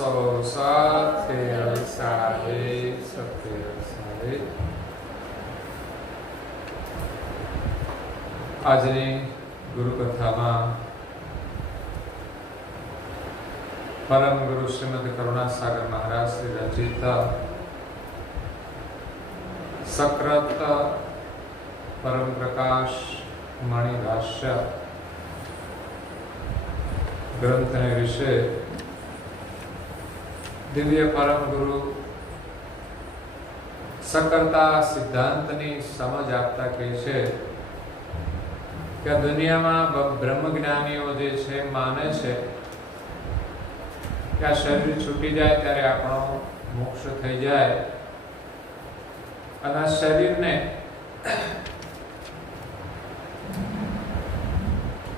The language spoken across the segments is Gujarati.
સૌ સાથે અવસારે સત્ય અવસારે. આજની ગુરુકથામાં પરમ ગુરુ શ્રીમદ કરુણાસાગર મહારાજ શ્રી રચિત સક્રત પરમ પ્રકાશ મણિ ભાષ્ય ગ્રંથને વિશે દિવ્ય પરમ ગુરુ સકરતા સિદ્ધાંતની સમજ આપતા કહે છે કે દુનિયામાં બ્રહ્મજ્ઞાનીઓ જે છે માને છે કે આ શરીર છૂટી જાય ત્યારે આપણો મોક્ષ થઈ જાય અને આ શરીરને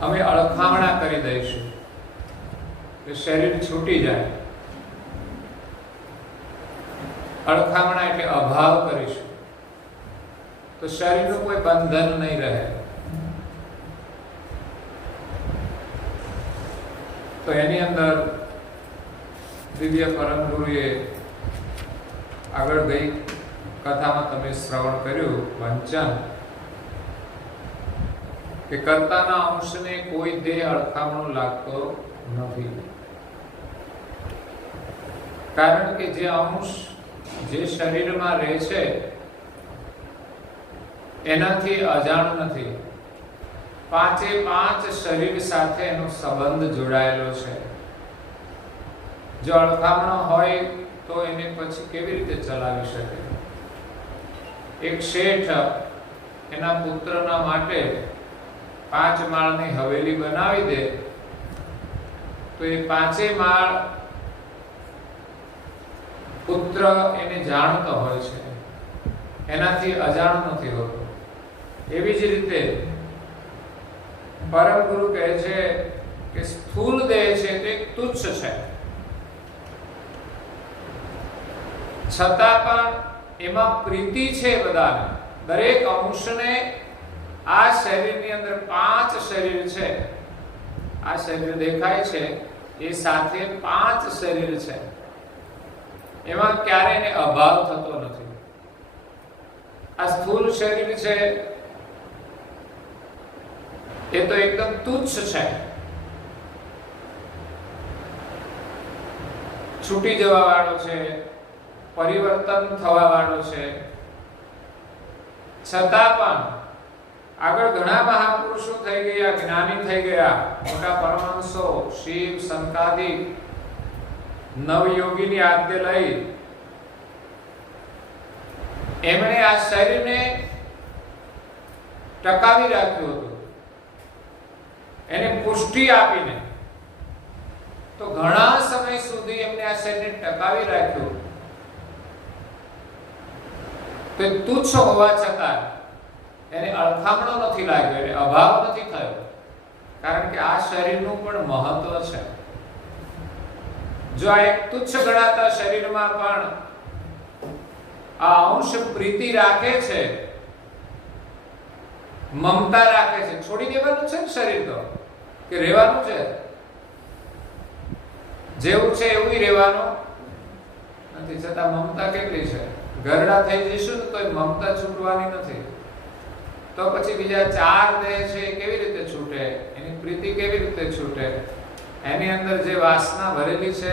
અમે અળખામણા કરી દઈશું કે શરીર છૂટી જાય. અળખામણા એટલે અભાવ કરીશું તો શરીરનું કોઈ બંધન નહીં રહે. તો એની અંદર દિવ્ય પરમ ગુરુએ આગળ ગઈ કથામાં તમે શ્રવણ કર્યું વંચન કે કર્તાના અંશને કોઈ દેહ અળખામણો લાગતો નથી, કારણ કે જે અંશ જે શરીરમાં રહે છે એનાથી અજાણ નથી. પાંચે પાંચ શરીર સાથે એનો સંબંધ જોડાયેલો છે. જો અળખામણો હોય તો એને પછી કેવી રીતે ચલાવી શકે? એક શેઠ એના પુત્રના માટે 5 માળની હવેલી બનાવી દે તો એ 5 માળ પુત્ર એને જાણતો હોય છે, એનાથી અજાણ નથી હોતો. એવી જ રીતે પરમ ગુરુ કહે છે કે સ્થૂળ દેહ છે તે તુચ્છ છે, છતાં પણ એમાં પ્રીતિ છે બધાને. દરેક અંશને આ શરીરની અંદર 5 શરીર છે. આ શરીર દેખાય છે એ સાથે 5 શરીર છે. એમાં ક્યારે એને અભાવ થતો નથી. આ સ્થૂળ શરીર છે એ તો એકદમ તુચ્છ છે, છૂટી જવા વાળો છે, પરિવર્તન થવા વાળો છે. છતાં પણ આગળ ઘણા મહાપુરુષો થઈ ગયા, જ્ઞાની થઈ ગયા, મોટા પરમહંસો શિવ સંકાદિક નવયોગીની આજ્ઞા લઈ એમણે આ શરીરને ટકાવી રાખ્યું હતું, એને પુષ્ટિ આપીને. તો ઘણા સમય સુધી એમને આ શરીરને ટકાવી રાખ્યું. તો તુચ્છ હોવા છતાં એને અળખામણો નથી લાગ્યો, એને અભાવ નથી થયો, કારણ કે આ શરીરનું પણ મહત્વ છે. જો આ એક તુચ્છ ગણાતા શરીરમાં પણ આ અંશ પ્રીતિ રાખે છે, મમતા રાખે છે, છોડી દેવાનું છે ને શરીર તો કે રહેવાનું છે, જેવું છે એવું રહેવાનું નથી. છતાં મમતા કેટલી છે? ઘરડા થઈ જઈશું ને તો મમતા છૂટવાની નથી. તો પછી બીજા 4 દેહ છે કેવી રીતે છૂટે? એની પ્રીતિ કેવી રીતે છૂટે? એની અંદર જે વાસના ભરેલી છે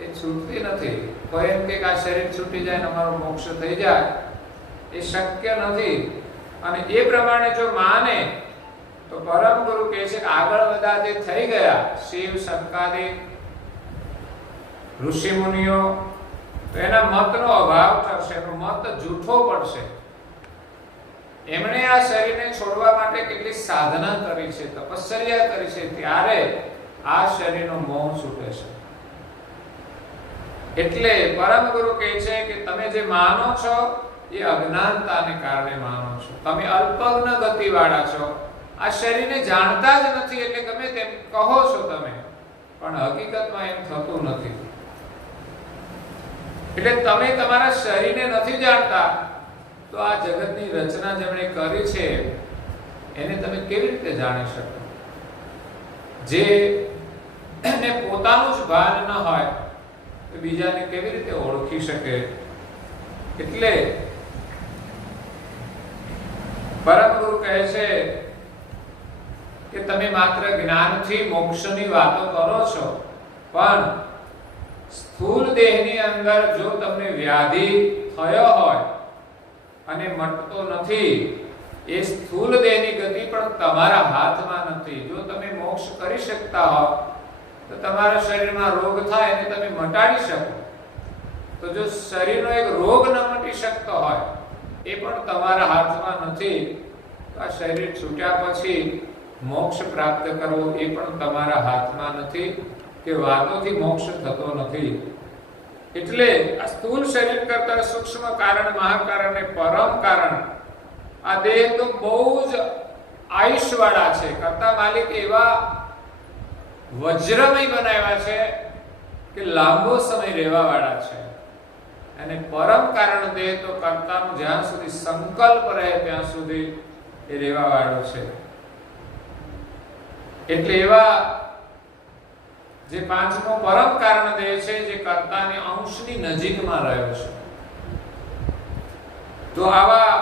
એ છૂટતી નથી. કોઈ એમ કે આ શરીર છૂટી જાય ને અમારો મોક્ષ થઈ જાય, એ શક્ય નથી. અને એ પ્રમાણે જો માને તો પરમ ગુરુ કહે છે કે આગળ બધા જે થઈ ગયા શિવ સંકાદિક ઋષિ મુનિઓ, તો એના મતનો અભાવ થશે, એનો મત જૂઠો પડશે. એમણે આ શરીરને છોડવા માટે કેટલી સાધના કરી છે, તપશ્ચર્યા કરી છે, ત્યારે આ શરીરનો મોહ છૂટે છે. એટલે પરમ ગુરુ કહે છે કે તમે જે માનો છો એ અજ્ઞાનતાને કારણે માનો છો. તમે અલ્પજ્ઞ ગતિવાળા છો, આ શરીરને જાણતા જ નથી એટલે ગમે તેમ કહો છો તમે, પણ હકીકતમાં એમ થતું નથી. એટલે તમે તમારા શરીરને નથી જાણતા તો આ જગતની રચના જેમણે કરી છે એને તમે કેવી રીતે જાણી શકો? જે એને પોતાનું જ ભાન ન હોય તો બીજાને કેવી રીતે ઓળખી શકે? એટલે પરમ ગુરુ કહે છે કે તમે માત્ર જ્ઞાનથી મોક્ષની વાતો કરો છો, પણ સ્થૂળ દેહની અંદર જો તમને વ્યાધિ થયો હોય અને મટતો નથી, એ સ્થૂળ દેહની ગતિ પણ તમારા હાથમાં નથી. જો તમે મોક્ષ કરી શકતા હો તો તમારા શરીરમાં રોગ થાય અને તમે મટાડી શકો. તો જો શરીરનો એક રોગ ન મટી શકતો હોય, એ પણ તમારા હાથમાં નથી, તો આ શરીર છૂટ્યા પછી મોક્ષ પ્રાપ્ત કરવો એ પણ તમારા હાથમાં નથી, કે વાતોથી મોક્ષ થતો નથી. એટલે આ સ્થૂળ શરીર કરતા સૂક્ષ્મ કારણ, મહાકારણ અને પરમ કારણ, આ દેહ તો બહુ જ આયુષ્યવાળા છે. કરતા માલિક એવા વજ્રમય બનાવ્યા છે કે લાંબો સમય રહેવા વાળા છે. અને પરમ કારણ દેહ તો કર્તાનો જ્યાં સુધી સંકલ્પ રહે ત્યાં સુધી એ રહેવા વાળો છે. એટલે એવા જે પાંચમો પરમ કારણ દેહ છે, જે કર્તાને અંશની નજીકમાં રહ્યો છે. તો આવા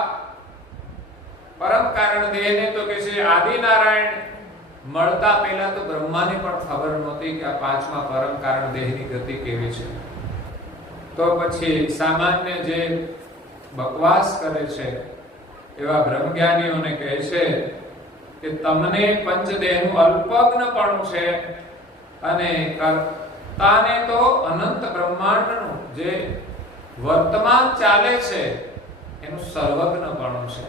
પરમ કારણ દેહને તો કે છે આદિનારાયણ મળતા પહેલા તો બ્રહ્માને પણ ખબર નહોતી કે આ પાંચમા પરમ કારણ દેહની ગતિ કેવી છે. તો પછી સામાન્ય જે બકવાસ કરે છે એવા બ્રહ્મજ્ઞાનીઓને કહે છે કે તમને પંચદેહનું અલ્પજ્ઞપણું છે, અને કર્તાને તો અનંત બ્રહ્માંડનું જે વર્તમાન ચાલે છે એનું સર્વજ્ઞપણું છે.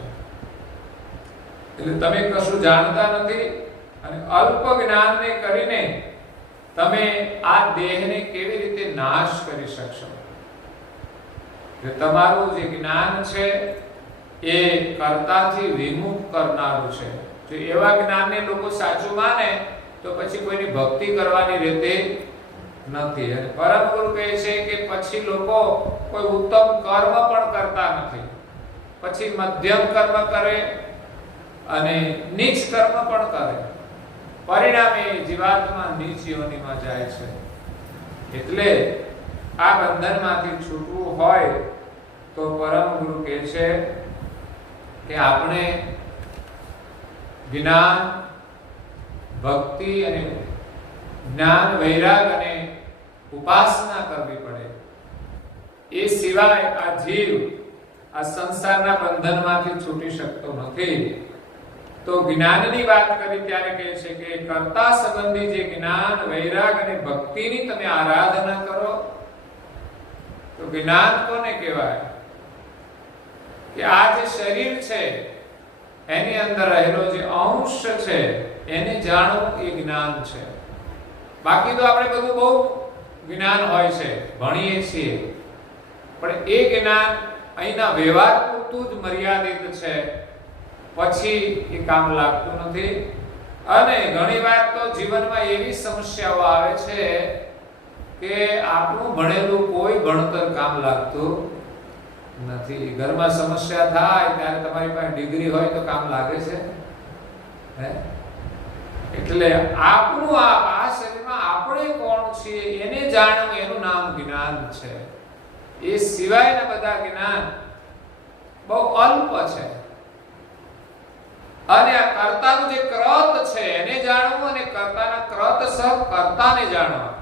એટલે તમે કશું જાણતા નથી, અને અલ્પ જ્ઞાનને કરીને તમે આ દેહને કેવી રીતે નાશ કરી શકશો? તમારું જે જ્ઞાન છે એ કર્તાથી વિમુખ કરનારું છે. જો એવા જ્ઞાનને લોકો સાચું માને તો પછી કોઈની ભક્તિ કરવાની રહેતી નથી. અને પરમ ગુરુ કહે છે કે પછી લોકો કોઈ ઉત્તમ કર્મ પણ કરતા નથી, પછી મધ્યમ કર્મ કરે અને નીચ કર્મ પણ કરે, પરિણામે જીવાત્મા નીચ યોનિમાં જાય છે. એટલે આ બંધનમાંથી છૂટવું હોય તો પરમ ગુરુ કહે છે કે આપણે જ્ઞાન, ભક્તિ અને જ્ઞાન, વૈરાગ અને ઉપાસના કરવી પડે. એ સિવાય આ જીવ આ સંસારના બંધનમાંથી છૂટી શકતો નથી. તો જ્ઞાનની વાત કરી ત્યારે કહે છે કે કર્તા સંબંધી જે જ્ઞાન, વૈરાગ અને ભક્તિની તમે આરાધના કરો, તો જ્ઞાન કોને કહેવાય? કે આ જે શરીર છે એની અંદર રહેલો જે અંશ છે એને જાણવું એ જ્ઞાન છે. બાકી તો આપણે બધું બહુ જ્ઞાન હોય છે, ભણીએ છીએ, પણ એ જ્ઞાન અહીંના વ્યવહાર પૂરતું જ મર્યાદિત છે, પછી એ કામ લાગતું નથી. અને ઘણીવાર તો જીવનમાં એવી સમસ્યાઓ આવે છે કે આપણું ભણેલું કોઈ ભણતર કામ લાગતું નથી. ઘરમાં સમસ્યા થાય ત્યારે તમારી પાસે ડિગ્રી હોય તો કામ લાગે છે? એટલે આપણું આ શરીરમાં આપણે કોણ છીએ એને જાણવું, એનું નામ જ્ઞાન છે. એ સિવાયના બધા જ્ઞાન બહુ અલ્પ છે. અને આ કર્તાનું જે કૃત છે એને જાણવું, અને કર્તાના કૃત સહ કર્તાને જાણવા,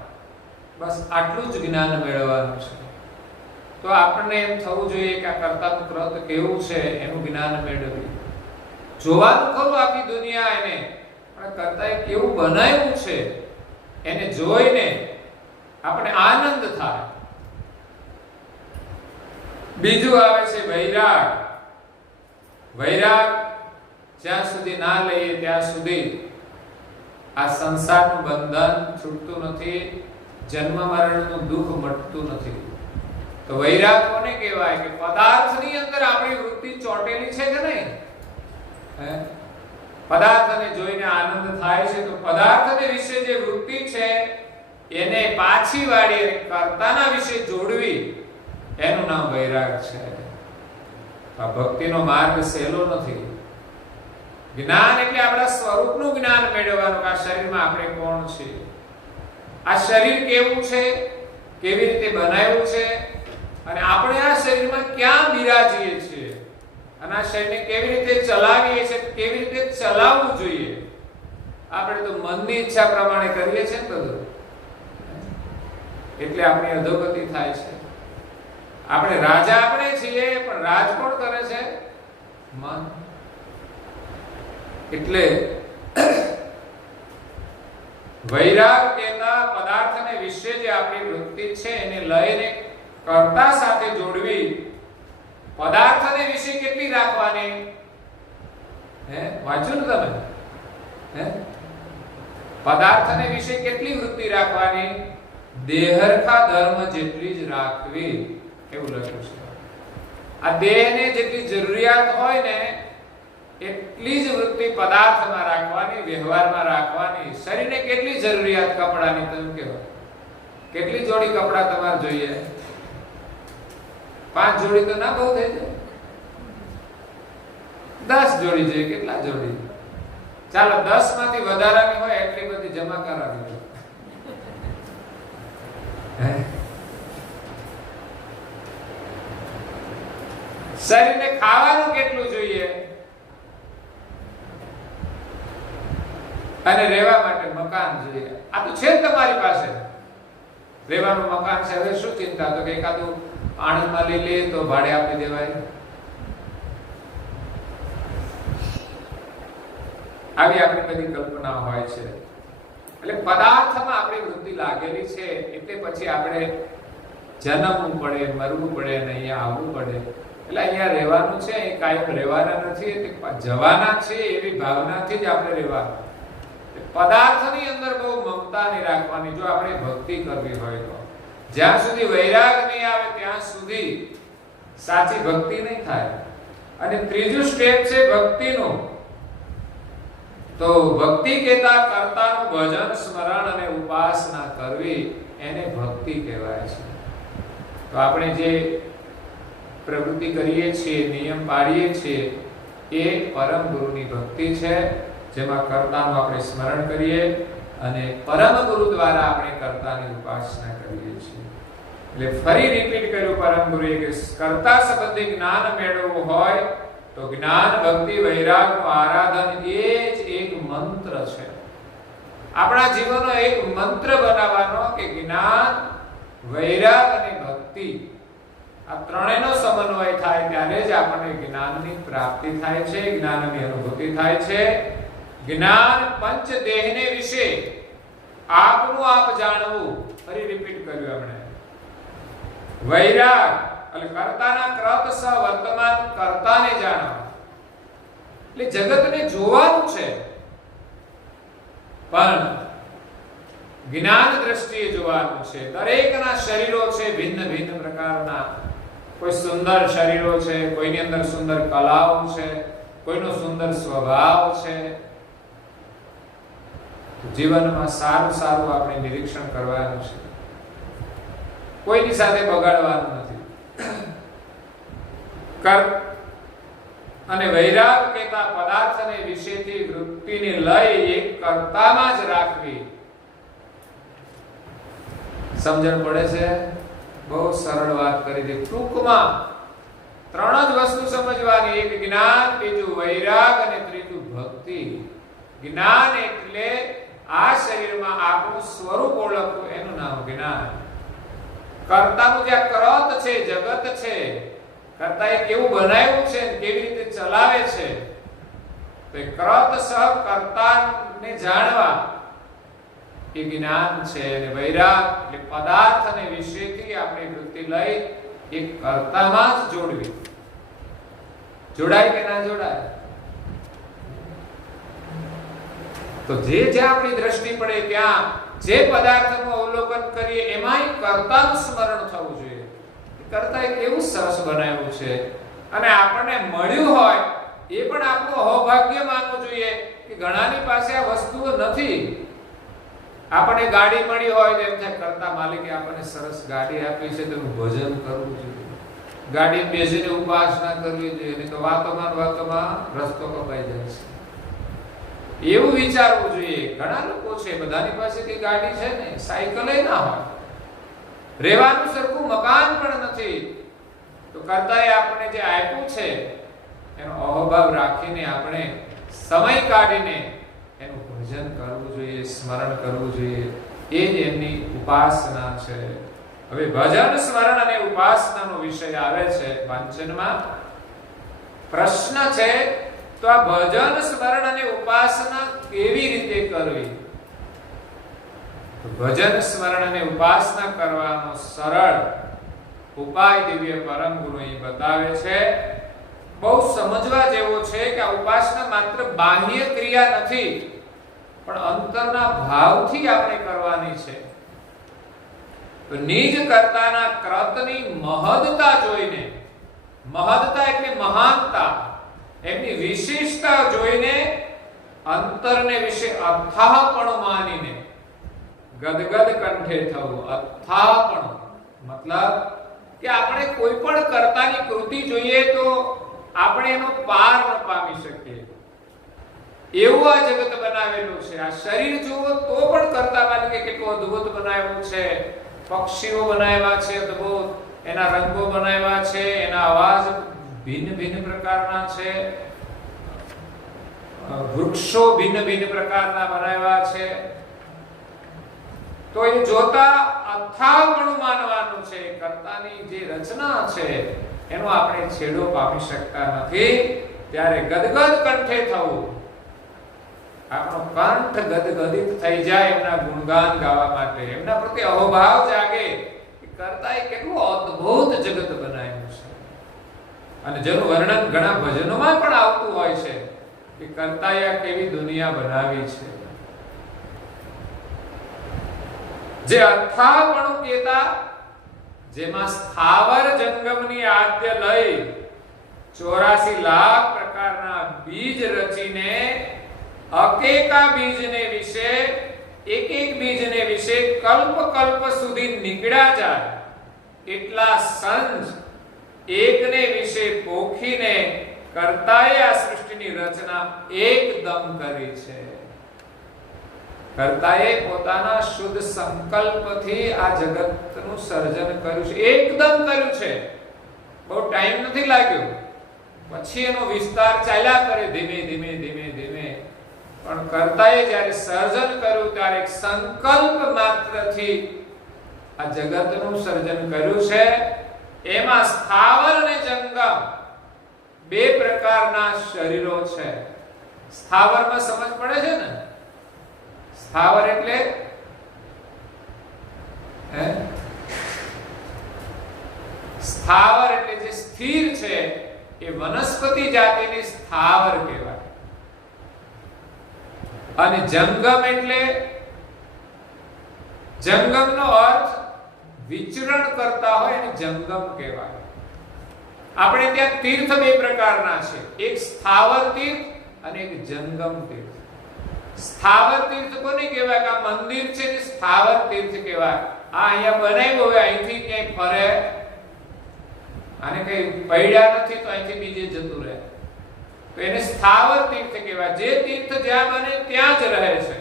બસ આટલું જ જ્ઞાન મેળવવાનું છે. તો આપણને એમ થવું જોઈએ કે આ કર્તાનું કૃત કેવું છે એનું જ્ઞાન મેળવીએ. જોવાનું ખરું આખી દુનિયા એને, પણ કર્તાએ કેવું બનાવ્યું છે એને જોઈને આપણે આનંદ થાય. બીજું આવે છે વૈરાગ. વૈરાગ જ્યાં સુધી ના લઈએ ત્યાં સુધી આ સંસારનું બંધન છૂટતું નથી, જન્મ મરણનું દુઃખ મટતું નથી. તો વૈરાગ કોને કહેવાય? કે પદાર્થની અંદર આપણી વૃત્તિ ચોટેલી છે કે નહીં? પદાર્થને જોઈને આનંદ થાય છે, તો પદાર્થને વિશે જે વૃત્તિ છે એને પાછી વાળી અને કર્તાના વિશે જોડવી, એનું નામ વૈરાગ છે. આ ભક્તિનો માર્ગ સહેલો નથી. જ્ઞાન એટલે આપણા સ્વરૂપનું જ્ઞાન મેળવવાનું, આ શરીરમાં આપણે કોણ છીએ, આ શરીર કેવું છે કેવી રીતે બનાવ્યું છે અને આપણે આ શરીરમાં ક્યાં બિરાજીએ છીએ અને આ શરીરને કેવી રીતે ચલાવીએ છીએ, કેવી રીતે ચલાવવું જોઈએ. આપણે તો મનની ઈચ્છા પ્રમાણે કરીએ છીએ ને બધું, એટલે આપણી અધોગતિ થાય છે. આપણે રાજા આપણે છીએ, પણ રાજ કોણ કરે છે? મન. એટલે વૈરાગ કહેતા પદાર્થને વિશે જે આપણી વૃત્તિ છે એને લઈને કર્તા સાથે જોડવી. પદાર્થને વિશે કેટલી રાખવાની? વાંચ્યું ને તમે? પદાર્થને વિશે કેટલી વૃત્તિ રાખવાની? દેહરખા ધર્મ જેટલી જ રાખવી, એવું લખ્યું છે. આ દેહને જેટલી જરૂરિયાત હોય ને એટલી જ વૃત્તિ પદાર્થમાં રાખવાની, વ્યવહારમાં રાખવાની. શરીરને કેટલી જરૂરિયાત કપડાની? તમે કહો, કેટલી જોડી કપડા તમારે જોઈએ? 5 જોડી તો ના બહુ થઈ જાય, 10 જોડી જોઈએ. કેટલા જોડી? ચાલો 10 માંથી વધારાની હોય એટલી બધી જમા કરાવી. શરીરને ખાવાનું કેટલું જોઈએ? અને રહેવા માટે મકાન જોઈએ. આ તો છે જ તમારી પાસે, રહેવાનું મકાન છે. હવે શું ચિંતા? તો કે એકાદું આણંદમાં લઈ લે તો ભાડે આપી દેવાય. આવી આપણી બધી કલ્પના હોય છે. એટલે પદાર્થમાં આપણી વૃત્તિ લાગેલી છે, એટલે પછી આપણે જન્મવું પડે, મરવું પડે અને અહીંયા આવવું પડે. એટલે અહીંયા રહેવાનું છે, એ કાયમ રહેવાના નથી, એટલે જવાના છે એવી ભાવનાથી જ આપણે રહેવાનું. પદાર્થની અંદર બહુ મમતા નહીં રાખવાની. જો આપણે ભક્તિ કરવી હોય તો જ્યાં સુધી વૈરાગ નહીં આવે ત્યાં સુધી સાચી ભક્તિ નહીં થાય. અને ત્રીજું સ્ટેપ છે ભક્તિનું. તો ભક્તિ કહેતા કર્તાનું ભજન, સ્મરણ અને ઉપાસના કરવી, એને ભક્તિ કહેવાય છે. તો આપણે જે પ્રવૃત્તિ કરીએ છીએ, નિયમ પાડીએ છીએ, એ પરમ ગુરુની ભક્તિ છે, જેમાં કર્તાનું આપણે સ્મરણ કરીએ અને પરમ ગુરુ દ્વારા આપણે કર્તાની ઉપાસના કરીએ છીએ. એટલે ફરી રિપીટ કર્યું પરમ ગુરુએ કે કર્તા સંબંધી જ્ઞાન મેળવવું હોય તો જ્ઞાન, ભક્તિ, વૈરાગનું આરાધન એ જ એક મંત્ર છે. આપણા જીવનનો એક મંત્ર બનાવવાનો કે જ્ઞાન, વૈરાગ અને ભક્તિ, આ ત્રણેયનો સમન્વય થાય ત્યારે જ આપણને જ્ઞાનની પ્રાપ્તિ થાય છે, જ્ઞાનની અનુભૂતિ થાય છે. જ્ઞાન પંચ દેહને વિશે આપનું આપ જાણવું, ફરી રિપીટ કર્યું આપણે. વૈરાગ એટલે કર્તાના કૃત સ વર્તમાન કર્તાને જાણવા, એટલે જગતને જોવાનું છે, પણ જ્ઞાન દ્રષ્ટિએ જોવાનું છે. દરેકના શરીરો છે ભિન્ન ભિન્ન પ્રકારના. કોઈ સુંદર શરીરો છે, કોઈની અંદર સુંદર કલાઓ છે, કોઈનો સુંદર સ્વભાવ છે. જીવનમાં સારું સારું આપણે નિરીક્ષણ કરવાનું છે, કોઈની સાથે બગાડવાનું નથી. અને વૈરાગ કહેતા પદાર્થને વિશેથી વૃત્તિને લઈ એક કર્તામાં જ રાખવી. સમજણ પડે છે? બહુ સરળ વાત કરી દે. ટૂંકમાં 3 જ વસ્તુ સમજવાની: એક જ્ઞાન, બીજું વૈરાગ અને ત્રીજું ભક્તિ. જ્ઞાન એટલે આ શરીરમાં આપણું સ્વરૂપ ઓળખવું, એનું નામ જ્ઞાન. કર્તાનું જે કૃત છે, જગત છે, કર્તાએ કેવું બનાવ્યું છે, કેવી રીતે ચલાવે છે, તો એ કૃત સહ કર્તાને જાણવા એ જ્ઞાન છે. અને વૈરાગ એટલે પદાર્થ અને વિષયથી આપણી વૃત્તિ લઈ એક કર્તામાં જ જોડવી. જોડાય કે ના જોડાય? તો જે આપણી દ્રષ્ટિ પડે ત્યાં જે પદાર્થનું અવલોકન કરીએ એમાંય કર્તાનું સ્મરણ થવું જોઈએ. કર્તાએ કેવું સરસ બનાવ્યું છે, અને આપણને મળ્યું હોય એ પણ આપણું સૌભાગ્ય માનવું જોઈએ કે ઘણાની પાસે આ વસ્તુઓ નથી. આપણને ગાડી મળી હોય તો એમ થાય કર્તા માલિકે આપણને સરસ ગાડી આપી છે, તેનું ભજન કરવું જોઈએ, ગાડી બેસીને ઉપાસના કરવી જોઈએ, નહીં તો વાતોમાં રસ્તો કપાઈ જાય છે. એવું વિચારવું જોઈએ. ઘણા લોકો છે બધાની પાસે કઈ ગાડી છે ને, સાયકલ ના હોય, રહેવાનું સરખું મકાન પણ નથી. તો કર્તાએ આપણને જે આપ્યું છે એનો અહોભાવ રાખીને આપણે સમય કાઢીને એનું ભજન કરવું જોઈએ, સ્મરણ કરવું જોઈએ. એ જ એમની ઉપાસના છે. હવે ભજન, સ્મરણ અને ઉપાસનાનો વિષય આવે છે વાંચનમાં. પ્રશ્ન છે, તો આ ભજન, સ્મરણ અને ઉપાસના કેવી રીતે કરવી? ભજન, સ્મરણ અને ઉપાસના કરવાનો સરળ ઉપાય દિવ્ય પરમ ગુરુ અહીં બતાવે છે. બહુ સમજવા જેવો છે કે આ ઉપાસના માત્ર બાહ્ય ક્રિયા નથી, પણ અંતરના ભાવથી આપણે કરવાની છે. તો નિજ કર્તાના કૃતની મહદતા જોઈને, મહદતા એટલે મહાનતા, એમની વિશેષતા જોઈને અંતરને વિશે અથાહપણું માનીને ગદગદ કંઠે થવું. અથાહપણું મતલબ કે આપણે કોઈ પણ કર્તાની કૃતિ જોઈએ તો આપણે એનો પાર ન પામી શકીએ એવું આ જગત બનાવેલું છે. આ શરીર જુઓ તો પણ કર્તા માલિકે કેટલું અદ્ભુત બનાવ્યું છે. પક્ષીઓ બનાવ્યા છે અદ્ભુત, એના રંગો બનાવ્યા છે, એના અવાજ ભિન્ન ભિન્ન પ્રકારના છે, વૃક્ષો ભિન્ન ભિન્ન પ્રકારના બનાવ્યા છે. તો એ જોતા અથાગણું માનવાનું છે. કર્તાની જે રચના છે એનો આપણે છેડો પામી શકતા નથી. ત્યારે ગદગદ કંઠે થવું, આપણો કંઠ ગદગદિત થઈ જાય એમના ગુણગાન ગાવા માટે, એમના પ્રત્યે અહોભાવ જાગે કે કર્તાએ કેટલું અદ્ભુત જગત બનાવ્યું છે. અને જેનું વર્ણન ઘણા ભજનોમાં પણ આવતું હોય છે કે કર્તાએ કેવી દુનિયા બનાવી છે. જે અથાપણું કહેતા, જેમાં સ્થાવર જંગમની આદ્ય લઈ 84 લાખ પ્રકારના બીજ રચીને અકેકા બીજને વિશે, એક એક બીજને વિશે કલ્પ કલ્પ સુધી નીકળ્યા જાય એટલા સંજ એકને વિશે પોખીને કર્તાએ આ સૃષ્ટિની રચના એકદમ કરી છે. કર્તાએ પોતાના શુદ્ધ સંકલ્પથી આ જગતનું સર્જન કર્યું છે, એકદમ કર્યું છે. બહુ ટાઈમ નથી લાગ્યો, પછી એનો વિસ્તાર ચાલ્યા કરે ધીમે ધીમે ધીમે ધીમે. પણ કર્તાએ જ્યારે સર્જન કર્યું ત્યારે એક સંકલ્પ માત્રથી આ જગતનું સર્જન કર્યું છે. એમાં સ્થાવર અને જંગમ બે પ્રકારના શરીરો છે. સ્થાવરમાં સમજ પડે છે ને? સ્થાવર એટલે સ્થાવર એટલે જે સ્થિર છે એ વનસ્પતિ જાતિની સ્થાવર કહેવાય. અને જંગમ એટલે, જંગમનો અર્થ વિચરણ કરતા હોય એને જંગમ કહેવાય. આપણે ત્યાં તીર્થ બે પ્રકારના છે, એક સ્થાવર તીર્થ અને એક જંગમ તીર્થ. સ્થાવર તીર્થ કોને કહેવાય? કે આ મંદિર છે ને સ્થાવર તીર્થ કહેવાય. આ અહીંયા બનાવ્યું હોય, અહીંથી ક્યાંય ફરે, આને કઈ પડ્યા નથી તો અહીંથી બીજે જતું રહે, તો એને સ્થાવર તીર્થ કહેવાય. જે તીર્થ જ્યાં બને ત્યાં જ રહે છે.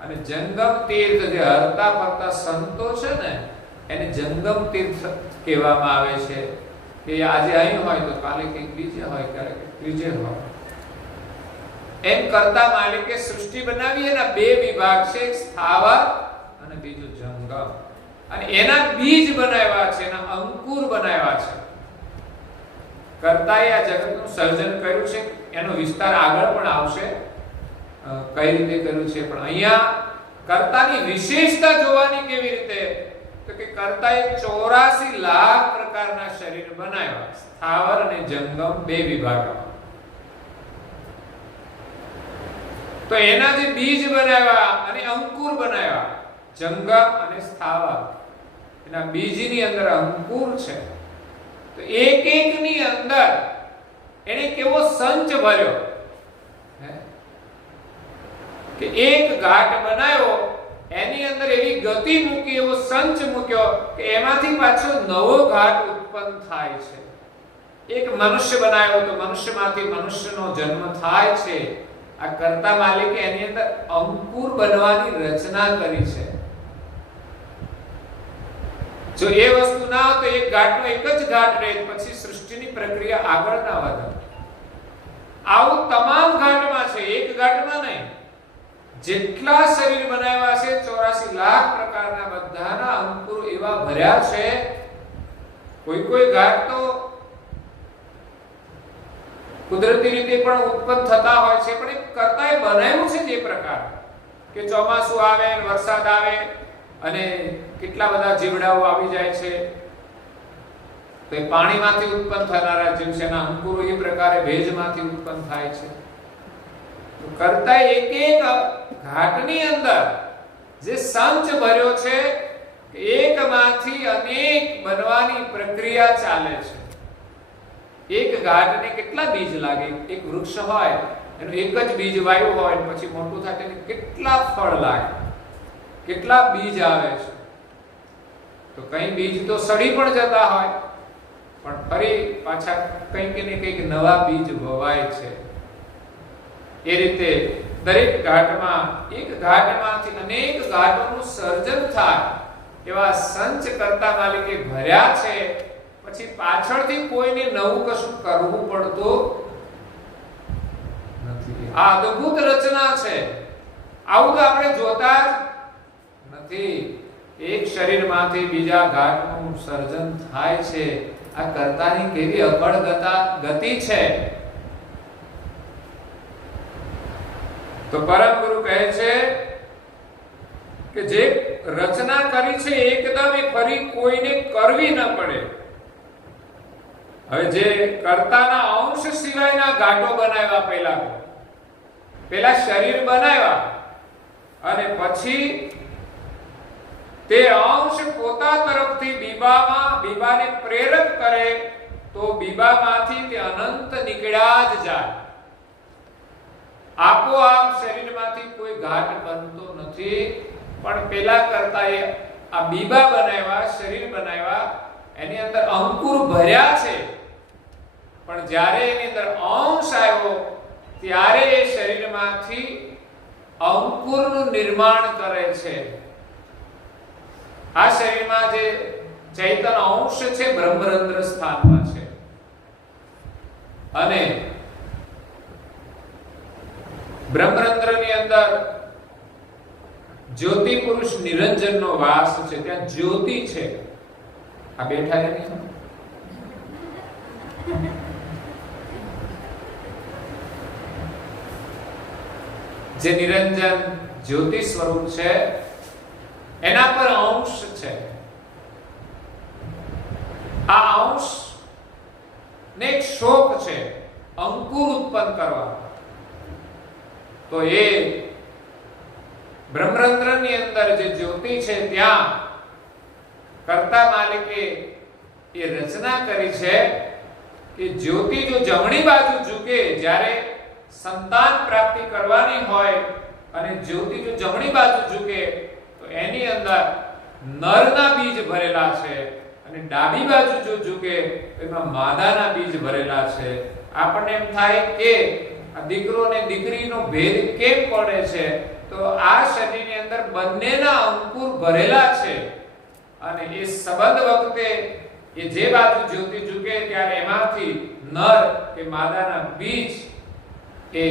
અને જંગમ તીર્થ જે હરતા ફરતા સંતો છે ને એને જંગમ તીર્થ કહેવામાં આવે છે. કે આજે અહીં હોય તો કાલે કંઈક બીજે હોય, ક્યારેક ત્રીજે હોય. એમ કરતા માલિકે સૃષ્ટિ બનાવી. એના બે વિભાગ છે, એક સ્થાવર અને બીજું જંગમ. અને એના બીજ બનાવ્યા છે, એના અંકુર બનાવ્યા છે. કર્તાએ આ જગતનું સર્જન કર્યું છે. એનો વિસ્તાર આગળ પણ આવશે કઈ રીતે કર્યું છે. પણ અહીંયા કર્તાની વિશેષતા જોવાની કેવી રીતે? તો કે કર્તાએ 84 લાખ પ્રકારના શરીર બનાવ્યા, સ્થાવર અને જંગમ બે વિભાગમાં. તો એના જે બીજ બનાવ્યા અને અંકુર બનાવ્યા, જંગમ અને સ્થાવર, એના બીજની અંદર અંકુર છે. તો એક એકની અંદર એને કેવો સંચ ભર્યો કે એક ઘાટ બનાવ્યો, એની અંદર એવી ગતિ મૂકી, એવો સંચ મૂક્યો કે એમાંથી પાછો નવો ઘાટ ઉત્પન્ન થાય છે. એક મનુષ્ય બનાવ્યો તો મનુષ્યમાંથી મનુષ્યનો જન્મ થાય છે. આ કર્તા માલિકે એની અંદર અંકુર બનવાની રચના કરી છે. જો એ વસ્તુ ના હોય તો એક ઘાટનો એક જ ઘાટ રહે, પછી સૃષ્ટિની પ્રક્રિયા આગળ ના વધે. આવું તમામ ઘાટમાં છે, એક ઘાટમાં નહીં. જેટલા શરીર બનાવ્યા છે 84 લાખ પ્રકારના બધાના અંકુરો એવા ભર્યા છે. કોઈ ઘાટ તો કુદરતી રીતે પણ ઉત્પન્ન થતા હોય છે, પણ એ કરતા એ બનાવ્યું છે જે પ્રકાર કે ચોમાસું આવે, વરસાદ આવે અને કેટલા બધા જીવડાઓ આવી જાય છે, તો એ પાણીમાંથી ઉત્પન્ન થનારા જીવ છે, એના અંકુરો એ પ્રકારે ભેજમાંથી ઉત્પન્ન થાય છે. તો કરતા એક એક ઘાટની અંદર જે સંચ ભર્યો છે, એકમાંથી અનેક બનવાની પ્રક્રિયા ચાલે છે. એક ઘાટને કેટલા બીજ લાગે? એક વૃક્ષ હોય એનું એક જ બીજ વાવ્યું હોય પછી મોટું થાય તેને કેટલા ફળ લાગે, કેટલા બીજ આવે છે. તો કઈ બીજ તો સડી પણ જતા હોય, પણ ફરી પાછા કંઈક ને કંઈક નવા બીજ વવાય છે. એ રીતે દરેક ઘાટમાં એક ઘાટમાંથી અનેક ઘાટોનું સર્જન થાય એવા સંચ કરતા માલિકે ભર્યા છે. પછી પાછળથી કોઈને નવું કશું કરવું પડતું નથી. આ અદ્ભુત રચના છે. આવું તો આપણે જોતા જ નથી. એક શરીરમાંથી બીજા ઘાટનું સર્જન થાય છે. આ કર્તાની કેવી અકળગતા ગતિ છે. તો પરમ ગુરુ કહે છે કે જે રચના કરી છે એકદમ એ ફરી કોઈને કરવી ન પડે. હવે જે કર્તાના અંશ સિવાયના ઘાટો બનાવ્યા, પહેલા શરીર બનાવ્યા અને પછી તે અંશ પોતા તરફથી બીબાને પ્રેરક કરે તો બીબામાંથી તે અનંત નીકળ્યા જ જાય. આપોઆપ શરીરમાંથી કોઈ ઘાટ બનતો નથી. પણ પેલા કરતાએ આ બીબા બનાવ્યા, શરીર બનાવ્યા, એની અંદર અંકુર ભર્યા છે. પણ જ્યારે એની અંદર અંશ આવ્યો ત્યારે એ શરીરમાંથી અંકુરનું નિર્માણ કરે છે. આ શરીરમાં જે ચૈતન્ય અંશ છે બ્રહ્મરંધ્ર સ્થાનમાં છે અને બ્રહ્મરંધ્રની અંદર જ્યોતિ પુરુષ નિરંજનનો વાસ છે. ત્યાં જ્યોતિ છે. આ બેઠા એની જે નિરંજન જ્યોતિ સ્વરૂપ છે એના પર અંશ છે. આ અંશ ને એક શોક છે અંકુર ઉત્પન્ન કરવા. તો એ બ્રહ્મરંધ્રની અંદર જે જ્યોતિ છે ત્યાં કર્તા માલિકે એ રચના કરી છે કે જ્યોતિ જો જમણી બાજુ ઝૂકે, જ્યારે સંતાન પ્રાપ્તિ કરવાની હોય અને જ્યોતિ જો જમણી બાજુ ઝૂકે તો એની અંદર નરના બીજ ભરેલા છે અને ડાબી બાજુ જો ઝૂકે તો એમાં માદાના બીજ ભરેલા છે. આપણને એમ થાય કે આ દીકરો અને દીકરીનો ભેદ કેમ પડે છે? તો આ શરીરની અંદર બંનેના અંકુર ભરેલા છે અને એ સંબંધ વખતે એ જે બાજુ જ્યોતિ ઝૂકે ત્યારે એમાંથી નર કે માદાના બીજ એ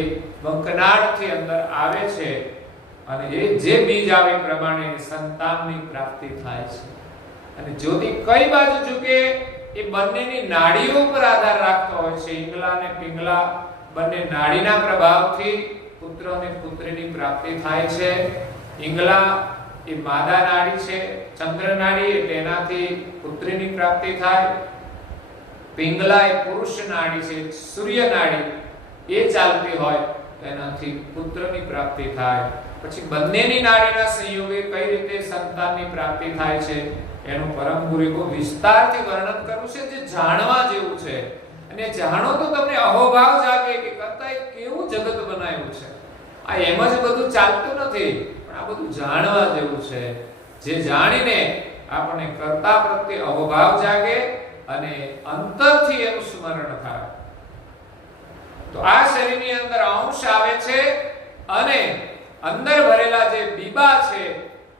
વંકનાળથી અંદર આવે છે અને એ જે બીજ આવે પ્રમાણે સંતાનની પ્રાપ્તિ થાય છે. અને જ્યોતિ કઈ બાજુ ઝૂકે એ બંનેની નાડીઓ પર આધાર રાખતો હોય છે. ઈંગલા અને પિંગલા બંને નાડીના પ્રભાવથી પુત્ર અને પુત્રીની પ્રાપ્તિ થાય છે. ઈંગલા એ માદા નાડી છે, ચંદ્ર નાડી, એટલે એનાથી પુત્રીની પ્રાપ્તિ થાય. પિંગલા એ પુરુષ નાડી છે, સૂર્ય નાડી, એ ચાલતી હોય તેનાથી પુત્રની પ્રાપ્તિ થાય. પછી બંનેની નાડીના સંયોગે કઈ રીતે સંતાનની પ્રાપ્તિ થાય છે એનું પરમ ગુરુએ વિસ્તારથી વર્ણન કર્યું છે, જે જાણવા જેવું છે. અને જાણો તો તમને અહોભાવ જાગે કે કરતા કેવું જગત બનાવ્યું છે. આ એમ જ બધું ચાલતું નથી, પણ આ બધું જાણવા જેવું છે. જે જાણીને આપણને કરતા પ્રત્યે અહોભાવ જાગે અને અંતરથી એનું સ્મરણ થાય. તો આ શરીરની અંદર અંશ આવે છે અને અંદર ભરેલા જે બીબા છે,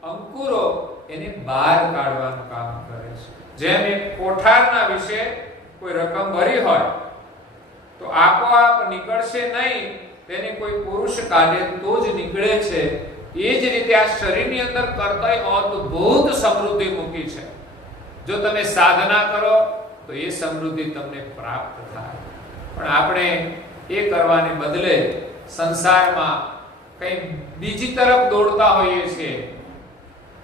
અંકુરો એને બહાર કાઢવાનું કામ કરે છે. જેમ એક કોઠારના વિશે કોઈ રકમ ભરી હોય તો આપોઆપ નીકળશે નહીં, તેને કોઈ પુરુષ કાઢે તો જ નીકળે છે. એ જ રીતે આ શરીરની અંદર કરતા અદ્ભુત સમૃદ્ધિ મૂકી છે. જો તમે સાધના કરો તો એ સમૃદ્ધિ તમને પ્રાપ્ત થાય. પણ આપણે એ કરવાને બદલે સંસારમાં કઈ બીજી તરફ દોડતા હોઈએ છીએ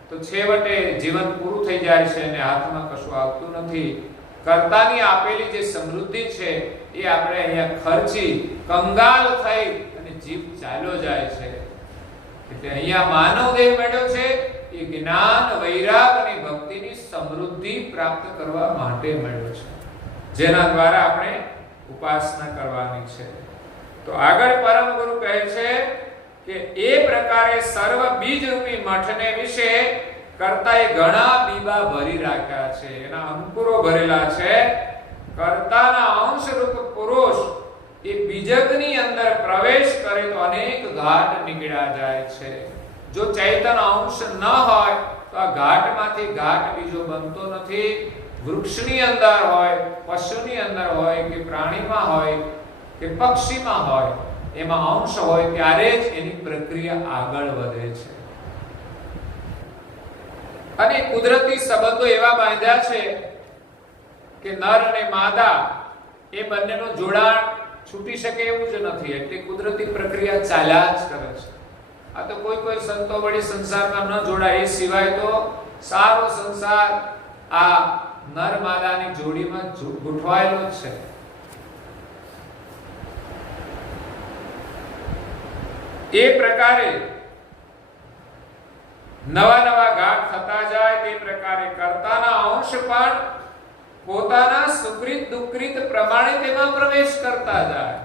તો છેવટે જીવન પૂરું થઈ જાય છે અને હાથમાં કશું આવતું નથી. કર્તાની આપેલી જે સમૃદ્ધિ છે એ આપણે અહીંયા ખર્ચી કંગાલ થઈ અને જીવ ચાલ્યો જાય છે. એટલે અહીંયા માનવ દેહ મળ્યો છે એ જ્ઞાન, વૈરાગ અને ભક્તિની સમૃદ્ધિ પ્રાપ્ત કરવા માટે મળ્યો છે, જેના દ્વારા આપણે ઉપાસના કરવાની છે. તો આગળ પરમ ગુરુ કહે છે કે એ પ્રકારે સર્વ બીજ રૂપી મઠને વિશે કર્તાએ ઘણા બીબા ભરી રાખ્યા છે, એના અંકુરો ભરેલા છે. કર્તાના અંશ રૂપ પુરુષ એ બીજકની અંદર પ્રવેશ કરે તો અનેક ઘાટ નીકળ્યા જાય છે. જો ચૈતન્ય અંશ ન હોય તો આ ઘાટમાંથી ઘાટ બીજો બનતો નથી. વૃક્ષની અંદર હોય, પશુની અંદર હોય કે પ્રાણીમાં હોય કે પક્ષીમાં હોય, એમાં અંશ હોય ત્યારે જ એની પ્રક્રિયા આગળ વધે છે. અને કુદરતી સંબંધો એવા બાંધ્યા છે કે નર અને માદા એ બંનેનું જોડાણ છૂટી શકે એવું જ નથી. એટલે કુદરતી પ્રક્રિયા ચાલ્યા જ કરે છે. આ તો કોઈ સંતો વળી સંસારમાં ન જોડાય એ સિવાય તો સારો સંસાર આ નર માદાની જોડીમાં ગોઠવાયેલો જ છે. એ પ્રકારે નવા નવા ઘાટ થતા જાય તે પ્રકારે કર્તાના અંશ પણ પોતાના સુકૃત દુકૃત પ્રમાણે તેમાં પ્રવેશ કરતા જાય.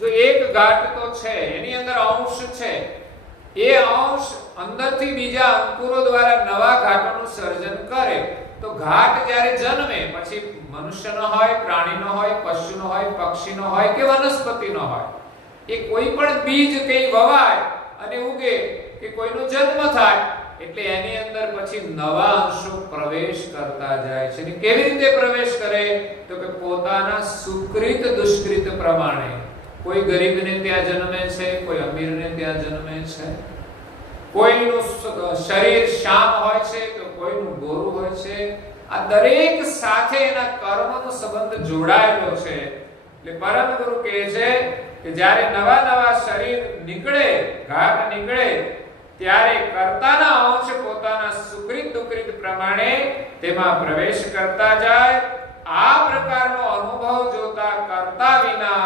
જો એક ઘાટ તો છે એની અંદર અંશ છે, એ અંશ અંદરથી બીજા અંકુરો દ્વારા નવા ઘાટોનું સર્જન કરે તો ઘાટ જ્યારે જન્મે પછી મનુષ્યનો હોય, પ્રાણીનો હોય, પશુનો હોય, પક્ષીનો હોય કે વનસ્પતિનો હોય, એ કોઈ પણ બીજ કઈ વવાય અને ઉગે કે કોઈનો જન્મ થાય એટલે એની અંદર પછી નવા અંશો પ્રવેશ કરતા જાય છે. કેવી રીતે પ્રવેશ કરે તો કે પોતાના સુકૃત દુષ્કૃત પ્રમાણે. કોઈ ગરીબને ત્યાં જન્મે છે, કોઈ અમીરને ત્યાં જન્મે છે, કોઈનું શરીર શ્યામ હોય છે તો કોઈનું ગોરું હોય છે. આ દરેક સાથે એના કર્મનો સંબંધ જોડાયેલો છે. એટલે પરમ ગુરુ કહે છે કે જ્યારે નવા નવા શરીર નીકળે, ઘાટ નીકળે ત્યારે કર્તાના અંશ પોતાના સુકૃત દુકૃત પ્રમાણે તેમાં પ્રવેશ કરતા જાય. આ પ્રકારનો અનુભવ જોતા કરતા વિના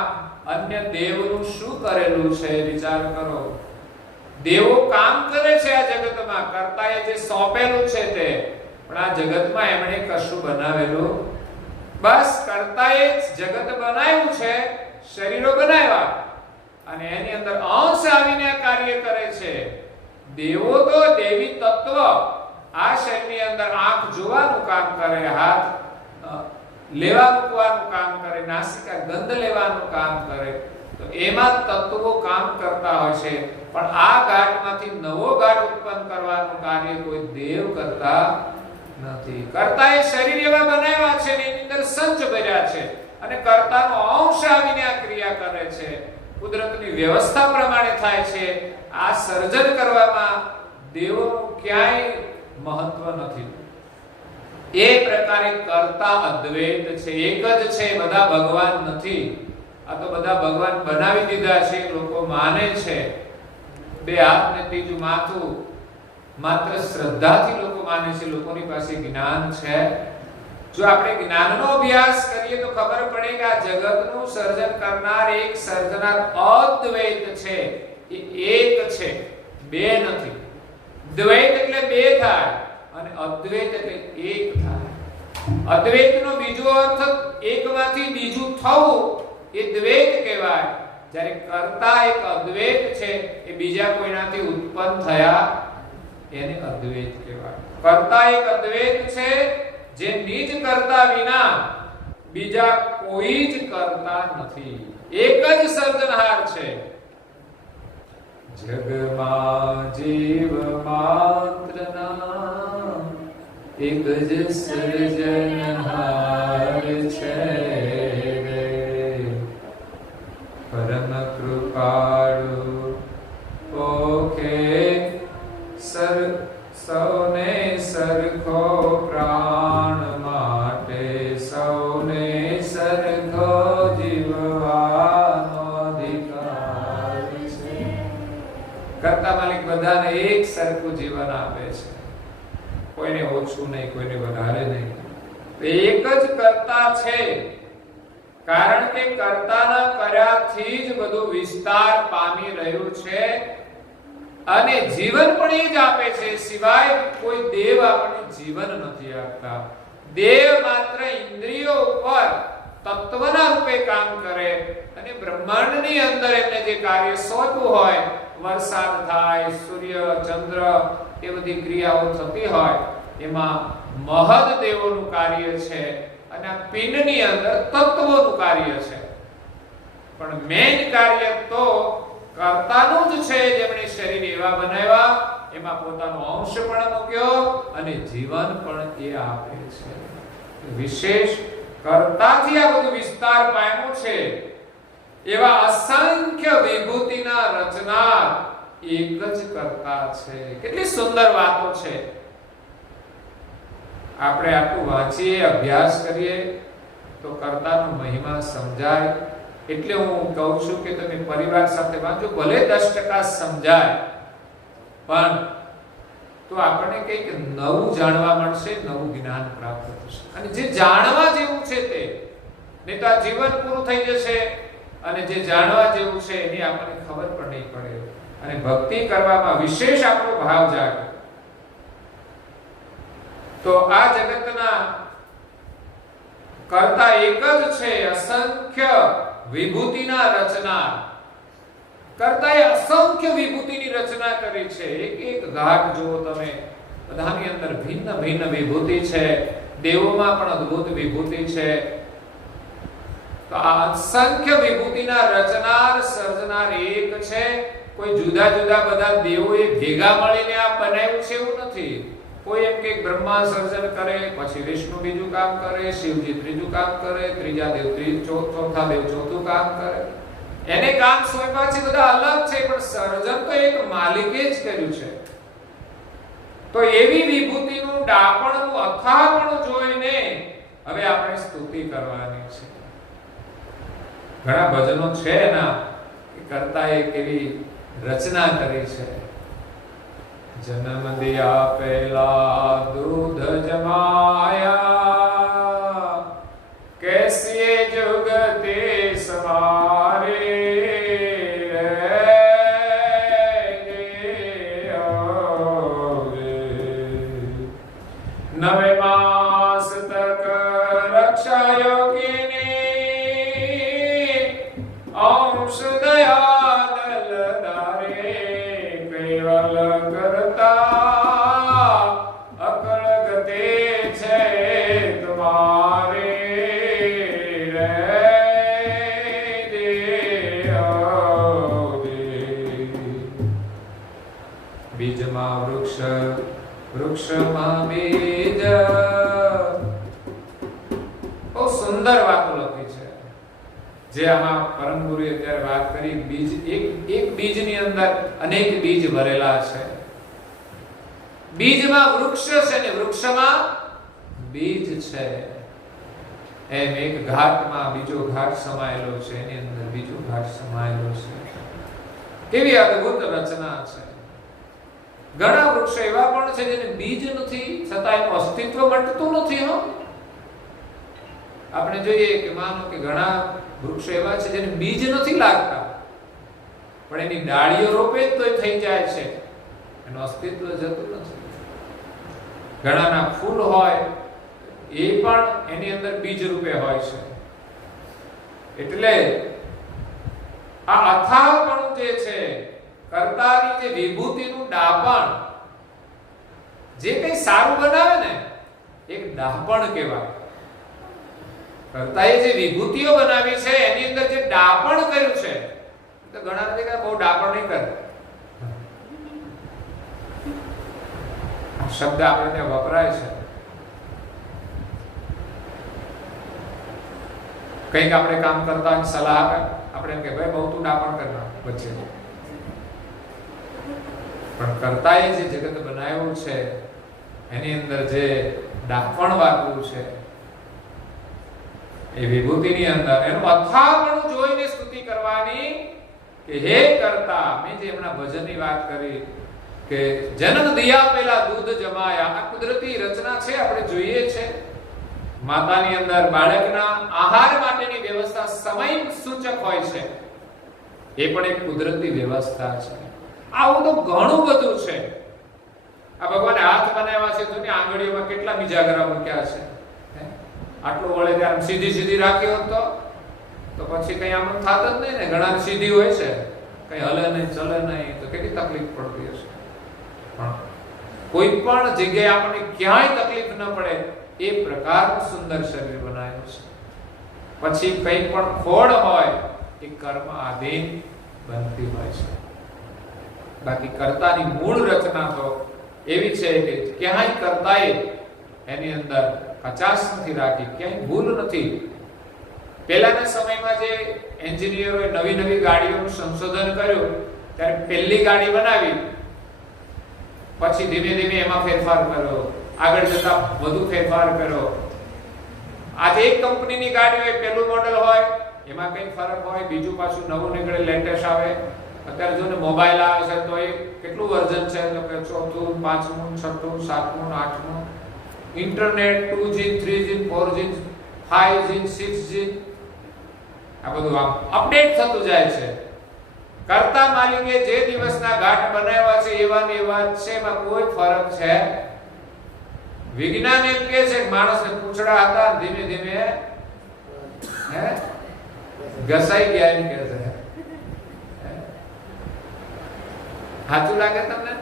અન્ય દેવનું શું કરેલું છે વિચાર કરો. દેવો કામ કરે છે આ જગતમાં, કર્તાએ જે સોંપેલું છે તે, પણ આ જગતમાં એમણે કશું બનાવેલું બસ કર્તાએ જગત બનાવ્યું છે, શરીરો બનાવ્યા અને એની અંદર અંશ આવીને કાર્ય કરે છે. દેવો તો દેવી તત્વ આ શરીરની અંદર આંખ જોવાનું કામ કરે, હાથ લેવા મૂકવાનું કામ કરે, નાસિકા ગંધ લેવાનું કામ કરે, તો એમાં તત્વો કામ કરતા હોય છે. પણ આ ઘાટમાંથી નવો ઘાટ ઉત્પન્ન કરવાનું કાર્ય કોઈ દેવ કરતા નથી. કર્તાએ શરીર એવા બનાવ્યા છે ને એની અંદર સંચ ભર્યા છે અને કર્તાનો અંશ આવીને આ ક્રિયા કરે છે. કુદરતની વ્યવસ્થા પ્રમાણે થાય છે. આ સર્જન કરવામાં દેવોનું ક્યાંય મહત્વ નથી. એ પ્રકારે કર્તા અદ્વૈત છે, એક જ છે, બધા ભગવાન નથી. આ તો બધા ભગવાન બનાવી દીધા છે, લોકો માને છે. બે હાથ ને ત્રીજું માથું, માત્ર શ્રદ્ધાથી લોકો માને છે, લોકોની પાસે જ્ઞાન છે. જો આપણે જ્ઞાનનો અભ્યાસ કરીએ તો ખબર પડે કે આ જગતનું સર્જન કરનાર એક સર્જનાર અદ્વૈત છે. એ એક છે, બે નથી. દ્વૈત એટલે બે થાય અને અદ્વૈત એટલે એક થાય. અદ્વૈતનો બીજો અર્થ એકમાંથી બીજું થવું એ દ્વૈત કહેવાય. જ્યારે કર્તા એક અદ્વૈત છે, એ બીજા કોઈનાથી ઉત્પન્ન થયા એને અદ્વૈત કહેવાય. કર્તા એક અદ્વૈત છે જે નિજ કરતા વિના બીજા કોઈ જ કરતા નથી. એક જ સર્જનહાર છે. જગમાં જીવ માત્રના એક જ સર્જનહાર છે રે, પરમ કૃપાળુ ઓખે સૌને સરખો પ્રાણ માટે, સૌને સરખો જીવવાનો અધિકાર છે. કરતા માલિક બધાને એક સરખું જીવન આપે છે, કોઈને ઓછું નહીં, કોઈને વધારે નહીં. એક જ કરતા છે, કારણ કે કર્તાના કર્યાથી જ બધું વિસ્તાર પામી રહ્યું છે. અને જીવન પણ એ જ આપે છે, સિવાય કોઈ દેવ આપણને જીવન નથી આપતા. દેવ માત્ર ઇન્દ્રિયો ઉપર તત્વના રૂપે કામ કરે અને બ્રહ્માંડની અંદર એમને જે કાર્ય સોંપ્યું હોય, વરસાદ થાય, સૂર્ય ચંદ્ર એ બધી ક્રિયાઓ થતી હોય, એમાં મહદ દેવોનું કાર્ય છે અને આ પિંડની અંદર તત્વોનું કાર્ય છે. પણ મેન કાર્ય તો કર્તાનું જ છે, જેમણે શરીર એવા બનાવ્યા, એમાં પોતાનો અંશ પણ મૂક્યો અને જીવન પણ એ આપે છે. વિશેષ કર્તાથી આ બધું વિસ્તાર પામ્યું છે. એવા અસંખ્ય વિભૂતિના રચનાર એક જ કર્તા છે. કેટલી સુંદર વાતો છે. આપણે આટલું વાંચીએ, અભ્યાસ કરીએ તો કર્તાનો મહિમા સમજાય. એટલે હું કહું છું કે તમે પરિવાર સાથે વાંચો, ભલે 10% સમજાય, પણ તો આપણને કંઈક નવું જાણવા મળશે, નવું જ્ઞાન પ્રાપ્ત થશે. અને જે જાણવા જેવું છે તે, નહીં તો આ જીવન પૂરું થઈ જશે અને જે જાણવા જેવું છે એની આપણને ખબર પણ નહીં પડે અને ભક્તિ કરવામાં વિશેષ આપણો ભાવ જાગે. તો આ જગતના કર્તા એક જ છે, અસંખ્ય વિભૂતિના રચના. કર્તાએ અસંખ્ય વિભૂતિની રચના કરી છે. એક એક ઘાટ જુઓ તમે, બધાની અંદર ભિન્ન ભિન્ન વિભૂતિ છે. દેવોમાં પણ અદ્ભુત વિભૂતિ છે. તો આ અસંખ્ય વિભૂતિના રચનાર સર્જનાર એક છે. કોઈ જુદા જુદા બધા દેવોએ ભેગા મળીને આ બનાવ્યું છે એવું નથી. કોઈ એમ કે બ્રહ્મા સર્જન કરે, પછી વિષ્ણુ બીજું કામ કરે, શિવજી ત્રીજું કામ કરે, ત્રીજા દેવ ચોથા દેવ ચોથું કામ કરે. એને કામ સોંપ્યા છે બધા અલગ છે, પણ સર્જન તો એક માલિકે જ કર્યું છે. તો એવી વિભૂતિનું ડાપણનું અથાપણું જોઈને હવે આપણે સ્તુતિ કરવાની છે. ઘણા ભજનો છે એના કર્તાએ કેવી રચના કરી છે. જન્મ દિયા પહેલા દૂધ જમાયા, कैसे जुगते समारे नवे मास तक रक्षा योगिनी अंश दयाल धारे केवल करता अकल गते छे तुम्हारे बीजमा वृक्ष वृक्षમાં બીજ. બહુ સુંદર વાતો લખી છે. જે આમાં પરમ ગુરુએ અત્યારે વાત કરી, બીજ એક બીજની અંદર અનેક બીજ ભરેલા છે. બીજમાં વૃક્ષ છે ને વૃક્ષમાં બીજ છે. એમ એક ઘાટમાં બીજો ઘાટ સમાયેલો છે, એની અંદર બીજો ઘાટ સમાયેલો છે. કેવી અદ્ભુત રચના છે. ઘણા વૃક્ષો એવા પણ છે જેને બીજ નથી, છતાં એનું અસ્તિત્વ મટતું નથી. આપણે જોઈએ કે માનો કે ઘણા વૃક્ષો એવા છે જેને બીજ નથી લાગતા, પણ એની ડાળીઓ રોપે તો થઈ જાય છે, એનું અસ્તિત્વ જતું નથી. ઘણાના ફૂલ હોય એ પણ એની અંદર બીજ રૂપે હોય છે. એટલે આ અથાપણું જે છે, કર્તાની જે વિભૂતિનું ડાપણ, જે કંઈ સારું બનાવે ને એક ડાપણ કહેવાય. કર્તાએ જે વિભૂતિઓ બનાવી છે એની અંદર જે ડાપણ કર્યું છે, તો ઘણા નથી કે બહુ ડાપણ નહીં કરે. આ શબ્દ આપણે ત્યાં વપરાય છે. કંઈક આપણે કામ કરતા હોય સલાહ આપે, આપણે એમ કે ભાઈ બહુ તું ડાપણ કરના વચ્ચે, પણ કરતાએ જે જગત બનાવ્યું છે એની અંદર જે ડાપણ વાપર્યું છે એ વિભૂતિની અંદર એનું અથાગણું જોઈને સ્તુતિ કરવાની કે હે કરતા. મેં જે હમણાં ભજનની વાત કરી કે જન્મ દિયા પહેલા દૂધ જમાયા, આ કુદરતી રચના છે, આપણે જોઈએ છે માતાની અંદર બાળકના આહાર માટેની વ્યવસ્થા સમય સૂચક હોય છે, એ પણ એક કુદરતી વ્યવસ્થા છે. આવું તો ઘણું બધું છે. આ ભગવાને હાથ બનાવ્યા છે, જોની આંગળીઓમાં કેટલા બીજાગરા મૂક્યા છે. આટલું વળે ત્યારે સીધી સીધી રાખી હોત તો પછી કઈ આમ થાત જ નહીં ને. ઘણા સીધી હોય છે, કઈ હલે નહીં ચલે નહીં તો કેટલી તકલીફ પડતી હશે. પણ કોઈ પણ જગ્યાએ આપણને ક્યાંય તકલીફ ન પડે એ પ્રકારનું સુંદર શરીર બનાવ્યું છે. પછી કઈ પણ ખોડ હોય એ કર્મ આધીન બનતી હોય છે. બાકી કર્તાની મૂળ રચના તો એવી છે કે ક્યાંય કર્તાએ એની અંદર કચાશ નથી રાખી, ક્યાંય ભૂલ નથી. પહેલાના સમયમાં જે એન્જિનિયરોએ નવી નવી ગાડીઓનું સંશોધન કર્યું ત્યારે પહેલી ગાડી બનાવી, પછી ધીમે ધીમે એમાં ફેરફાર કર્યો, આગળ જતા વધુ ફેરફાર કર્યો. આજે એક કંપનીની ગાડી હોય, પહેલું મોડેલ હોય, એમાં કઈ ફરક હોય, બીજું પાછું નવું નીકળે, લેટેસ્ટ આવે. અત્યારે જો ને મોબાઈલ આવે છે તો એ કેટલું વર્ઝન છે, તો કે 4થું 5મું 6થું 7મું 8મું. Internet 2G 3G 4G 5G 6G આ બધું આમ અપડેટ થતું જાય છે. કરતા માલિકે જે દિવસના ઘાટ બનાવ્યા છે એવા ને એવા છે, એમાં કોઈ ફરક છે. વિજ્ઞાન એમ કહે છે કે માણસને પૂંછડા હતા, ધીમે ધીમે ઘસાઈ ગયા એમ કહે છે. સાચું લાગે તમને?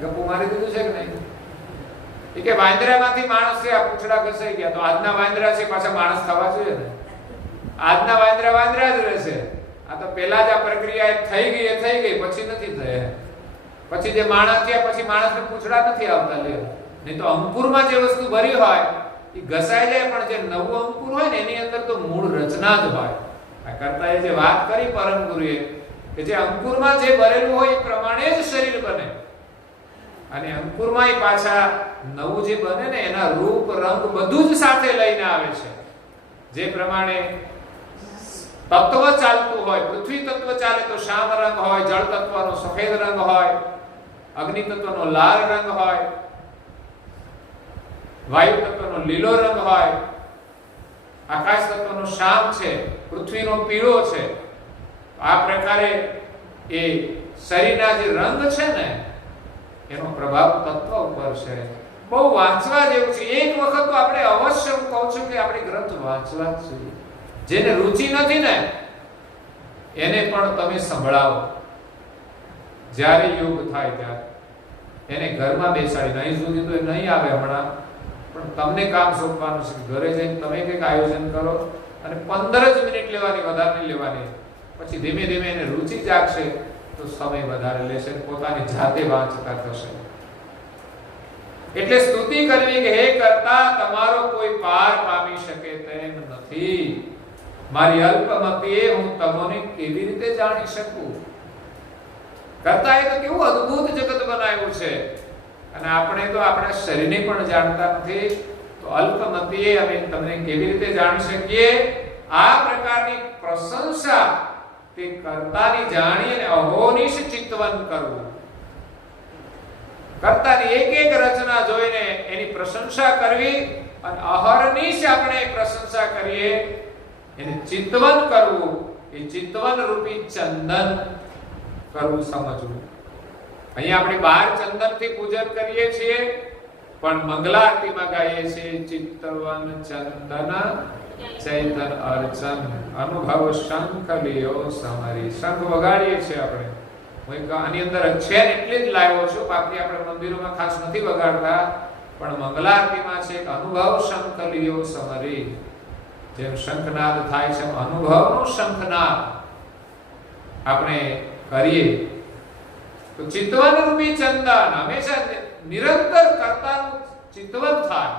ગપ્પુ મારી દીધું છે કે નહીં? એ કે વાંદરામાંથી માણસ છે, આ પૂંછડા ઘસાઈ ગયા. તો આજના વાંદરા છે પાછા માણસ થવા જોઈએ ને? આજના વાંદરા વાંદરા જ રહેશે. આ તો પહેલા જ આ પ્રક્રિયા થઈ ગઈ પછી નથી થઈ. પછી જે માણસ થયા પછી માણસને પૂંછડા નથી આવતા. લે નહીં તો અંકુરમાં જે વસ્તુ ભરી હોય એ ઘસાઈ જાય, પણ જે નવું અંકુર હોય ને એની અંદર તો મૂળ રચના જ હોય. આ કરતાએ જે વાત કરી પરમ ગુરુએ કે જે અંકુરમાં જે ભરેલું હોય એ પ્રમાણે જ શરીર બને, અને અંકુરમાં પાછા નવું જે બને ને એના રૂપ રંગ બધું જ સાથે લઈને આવે છે. જે પ્રમાણે તત્વ ચાલતું હોય, પૃથ્વી તત્વ ચાલે તો શ્યામ રંગ હોય, જળ તત્વનો સફેદ રંગ હોય, અગ્નિ તત્વનો લાલ રંગ હોય, વાયુ તત્વનો લીલો રંગ હોય, આકાશ તત્વનો શ્યામ છે, પૃથ્વીનો પીળો છે. આ પ્રકારે એ શરીરના જે રંગ છે ને એનો પ્રભાવ તત્વ ઉપર છે. બહુ વાંચવા જેવું છે. એક વખત તો આપણે અવશ્ય, હું કહું છું કે આપણે ગ્રંથ વાંચવા જ જોઈએ. જેને રુચિ નથી ને એને પણ તમે સંભળાવો. જ્યારે યોગ થાય ત્યારે એને ઘરમાં બેસાડીને, અહીં સુધી તો એ નહીં આવે હમણાં, પણ તમને કામ સોંપવાનું છે. ઘરે જઈને તમે કંઈક આયોજન કરો અને 15 જ મિનિટ લેવાની, વધારે નહીં લેવાની. પછી ધીમે ધીમે એને રુચિ જાગશે તો સમય વધારે લેશે, પોતાની જાતે વાંચતા થશે. એટલે સ્તુતિ કરવી કે હે કરતા, તમારો કોઈ પાર પામી શકે તેમ નથી. મારી અલ્પમતીએ હું તમને કેવી રીતે જાણી શકું? કરતા એ તો કેવું અદ્ભુત જગત બનાવ્યું છે, અને આપણે તો આપણા શરીરને પણ જાણતા નથી. તો અલ્પમતીએ અમે તમને કેવી રીતે જાણી શકીએ? આ પ્રકારની પ્રશંસા તે કર્તાની જાણી અને અહોનિશ ચિંતન કરવું. કર્તાની એક એક રચના જોઈને એની પ્રશંસા કરવી, અને અહર્નિશ આપણે પ્રશંસા કરીએ, એને ચિંતન કરવું. એ ચિંતન રૂપી ચંદન કરવું, સમજવું. અહીંયા આપણે 12 ચંદનથી પૂજન કરીએ છીએ, પણ મંગલા આરતીમાં ગાઈએ છીએ ચિત્તવન ચંદન ચૈતન અર્ચન અનુભવ શંખ લિયો સમરી. શંખ વગાડીએ છીએ આપણે. હું આની અંદર છે એટલે જ લાવ્યો છું, બાકી આપણે મંદિરોમાં ખાસ નથી વગાડતા, પણ મંગલા આરતીમાં છે અનુભવ શંખ લિયો સમરી. જેમ શંખનાદ થાય છે અનુભવનો શંખનાદ આપણે કરીએ. તો ચિત્તવન રૂપી ચંદન હંમેશા નિરંતર કરતાનું ચિત્તવન થાય.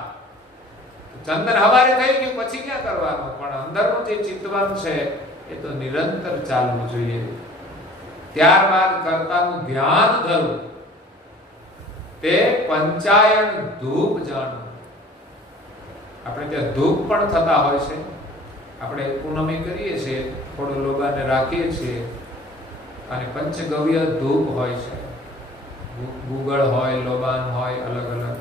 ચંદન હવારે થઈ ગયું પછી ક્યાં કરવાનું, પણ અંદરનું જે ચિંતવન છે એ તો નિરંતર ચાલવું જોઈએ. ત્યારબાદ કર્તાનું ધ્યાન ધરવું, તે પંચાયણ ધૂપ જાણવું. આપણે ત્યાં ધૂપ પણ થતા હોય છે, આપણે પૂનમી કરીએ છીએ, થોડું લોબાને રાખીએ છીએ, અને પંચગવ્ય ધૂપ હોય છે, ગુગળ હોય, લોબાન હોય, અલગ અલગ.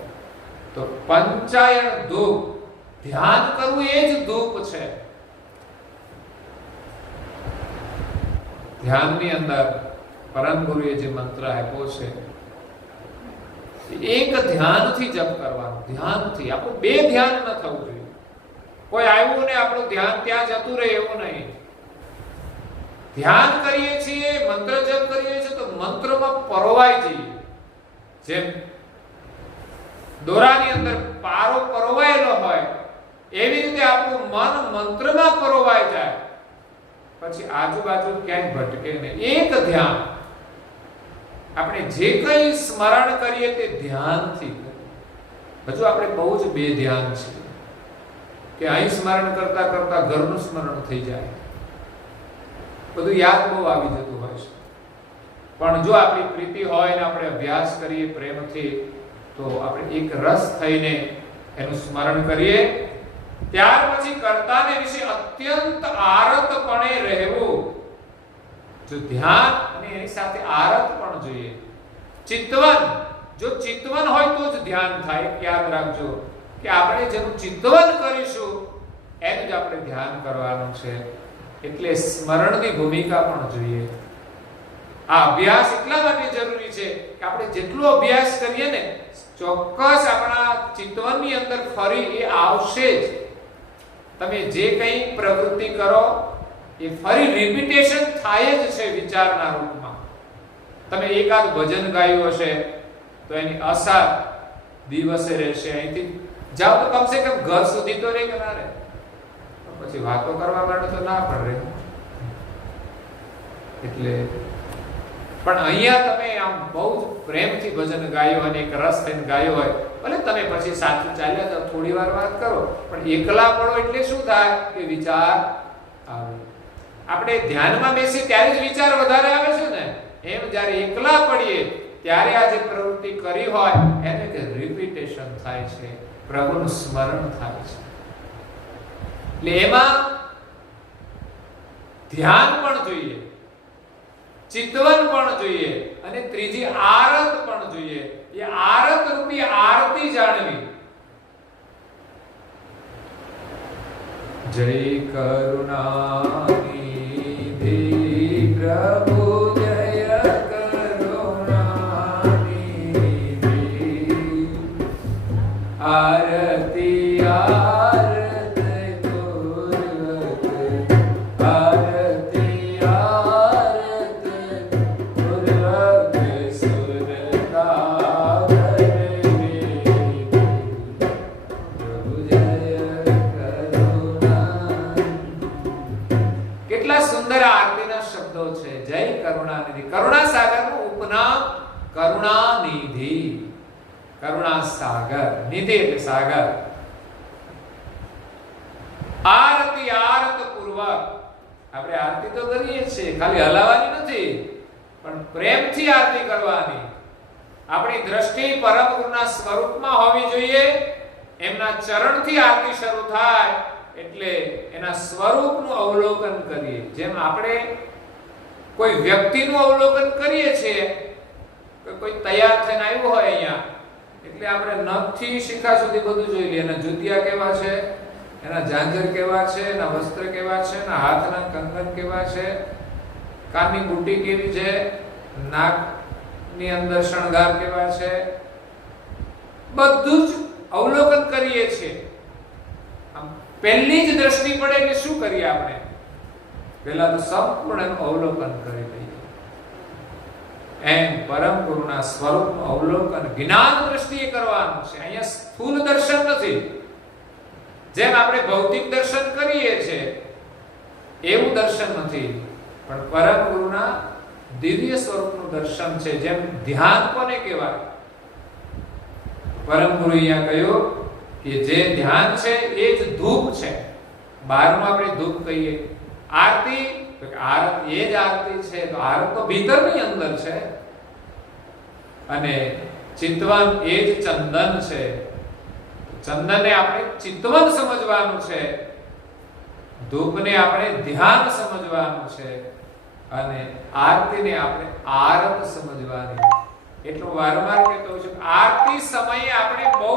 તો પંચાયણ ધૂપ, ધ્યાન કરવું એ જ ધૂપ છે. ધ્યાનની અંદર પરમ ગુરુએ જે મંત્ર આપ્યો છે, એક ધ્યાનથી જપ કરવાનું, ધ્યાનથી. આપણું બે ધ્યાન ન થવું જોઈએ. કોઈ આવ્યું ને આપણું ધ્યાન ત્યાં જતું રહે એવું નહીં. ધ્યાન કરીએ છીએ, મંત્ર જપ કરીએ છીએ તો મંત્રમાં પરોવાઈ જઈએ. જેમ દોરાની અંદર પારો પરોવાયેલો હોય એવી રીતે આપણું મન મંત્રમાં પરોવાઈ જાય, પછી આજુબાજુ ક્યાંય ભટકે નહીં. એક ધ્યાન. આપણે જે કંઈ સ્મરણ કરીએ તે ધ્યાનથી કરીએ. હજુ આપણે બહુ જ બે ધ્યાન છે કે અહીં સ્મરણ કરતા કરતા ઘરનું સ્મરણ થઈ જાય, બધું યાદ બહુ આવી જતું હોય છે. પણ જો આપણી પ્રીતિ હોય ને આપણે અભ્યાસ કરીએ પ્રેમથી, તો આપણે એક રસ થઈને એનું સ્મરણ કરીએ. ત્યાર પછી કર્તાને વિશે અત્યંત આરતપણે રહેવું. જો ધ્યાન અને એની સાથે આરત પણ જોઈએ. ચિંતવન, જો ચિંતવન હોય તો જ ધ્યાન થાય. યાદ રાખજો કે આપણે જેનું ચિંતવન કરીશું એનું જ આપણે ધ્યાન કરવાનું છે. એટલે સ્મરણની ભૂમિકા પણ જોઈએ. આ અભ્યાસ એટલા માટે જરૂરી છે કે આપણે જેટલો અભ્યાસ કરીએ ને, ચોક્કસ આપણા ચિંતવનની અંદર ફરી એ આવશે જ. તમે જે કંઈ પ્રવૃત્તિ કરો એ ફરી રિપીટેશન થાય જ છે વિચારના રૂપમાં. તમે એકાદ ભજન ગાયું હશે તો એની અસર દિવસે રહેશે. અહીંથી જાઓ તો કમસે કમ ઘર સુધી તો રહે કે ના રહે, પછી વાતો કરવા માટે તો ના પણ રહે. એટલે પણ અહીંયા તમે આમ બહુ જ પ્રેમથી ભજન ગાયું અને એક રસ થઈને ગાયો હોય, ભલે તમે પછી સાચું ચાલ્યા જાઓ, થોડી વાર વાત કરો, પણ એકલા પડો એટલે શું થાય કે વિચાર આવે. આપણે ધ્યાનમાં બેસી ત્યારે જ વિચાર વધારે આવે છે ને, એમ જ્યારે એકલા પડીએ ત્યારે આ જે પ્રવૃત્તિ કરી હોય એને કે રિપીટેશન થાય છે, પ્રભુનું સ્મરણ થાય છે. એટલે એમાં ધ્યાન પણ જોઈએ, ચિંતવન પણ જોઈએ, અને ત્રીજી આરત પણ જોઈએ. એ આરત રૂપી આરતી જાણવી. જય કરુણાનિધિ પ્રભુ, જય કરુણાનિધિ. આરતી આરત પૂર્વક, આરતી આરત પૂર્વક સુરતા ભરેલી. પ્રભુ જય કરુણા. કેટલા સુંદર આરતીના શબ્દો છે. જય કરુણાનિધિ. કરુણા સાગરનું ઉપનામ કરુણાનિધિ. કરુણા સાગર, નિધિ એટલે સાગર. આરતી આરત પૂર્વક. આપણે આરતી તો કરીએ છીએ, ખાલી હલાવવાની નથી, પણ પ્રેમથી આરતી કરવાની. આપણી દ્રષ્ટિ પરમ ગુરુના સ્વરૂપમાં હોવી જોઈએ. એમના ચરણથી આરતી શરૂ થાય એટલે એના સ્વરૂપનું અવલોકન કરીએ. જેમ આપણે કોઈ વ્યક્તિનું અવલોકન કરીએ છીએ, કોઈ તૈયાર થઈને આવ્યો હોય અહીંયા, એટલે આપણે નખથી શિખા સુધી બધું જોઈ લઈએ. એના જુતિયા કેવા છે, એના ઝાંઝર કેવા છે, એના વસ્ત્ર કેવા છે, એના હાથના કંગન કેવા છે, કાનની બુટ્ટી કેવી છે, નાકની અંદર શણગાર કેવા છે, બધું જ અવલોકન કરીએ છીએ. આમ પહેલી જ દ્રષ્ટિ પડે એટલે શું કરીએ આપણે? પહેલા તો સંપૂર્ણ અવલોકન કરી લઈએ. એમ પરમ ગુરુના સ્વરૂપનું અવલોકન જ્ઞાન દ્રષ્ટિએ કરવાનું છે. અહીંયા સ્થૂલ દર્શન નથી. જેમ આપણે ભૌતિક દર્શન કરીએ છીએ એવું દર્શન નથી, પણ પરમ ગુરુના દિવ્ય સ્વરૂપનું દર્શન છે. જેમ ધ્યાન કોને કહેવાય? પરમ ગુરુ અહીંયા કહ્યું એ જે ધ્યાન છે એ જ ધૂપ છે. બહારમાં આપણે ધૂપ કહીએ. આરતી તો કે આરતી એ જ આરતી છે, તો આરત તો ભીતરની અંદર છે. અને ચિતવન એ જ ચંદન છે. ચંદનને આપણે ચિતવન સમજવાનું છે, ધૂપને આપણે ધ્યાન સમજવાનું છે, અને આરતીને આપણે આરત સમજવાની. એટલું વારંવાર કહેતો છું, આરતી સમયે આપણે બહુ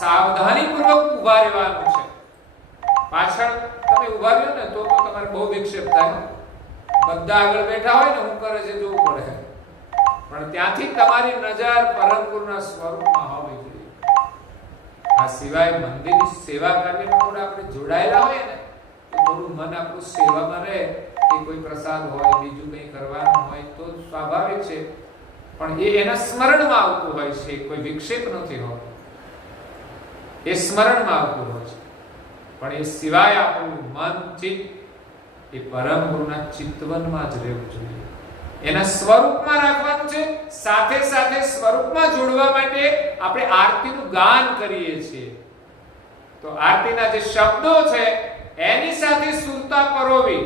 સાવધાનીપૂર્વક ઊભા રહેવાનું છે. પાછળ તમે ઊભા રહ્યો ને તો તમારે બહુ વિક્ષેપ થાય. બધા આગળ બેઠા હોય ને હું કરે છે જોવું પડે, પણ ત્યાંથી તમારી નજર પરમ ગુરુના સ્વરૂપમાં હોવી જોઈએ. આ સિવાય મંદિરની સેવા કાર્યમાં થોડા આપણે જોડાયેલા હોય ને તો થોડું મન આપણું સેવામાં રહે, કે કોઈ પ્રસાદ હોય, બીજું કંઈ કરવાનું હોય તો સ્વાભાવિક છે, પણ એ એના સ્મરણમાં આવતું હોય છે, કોઈ વિક્ષેપ નથી હોતો, એ સ્મરણમાં આવતું હોય છે. પણ એ સિવાય આપણું મન ચિત્ત એ પરમ ગુરુના ચિત્તવનમાં જ રહેવું જોઈએ, એના સ્વરૂપમાં રાખવાનું છે. સાથે સાથે સ્વરૂપમાં જોડવા માટે આપણે આરતીનું ગાન કરીએ છીએ, તો આરતીના જે શબ્દો છે એની સાથે સુરતા પરોવી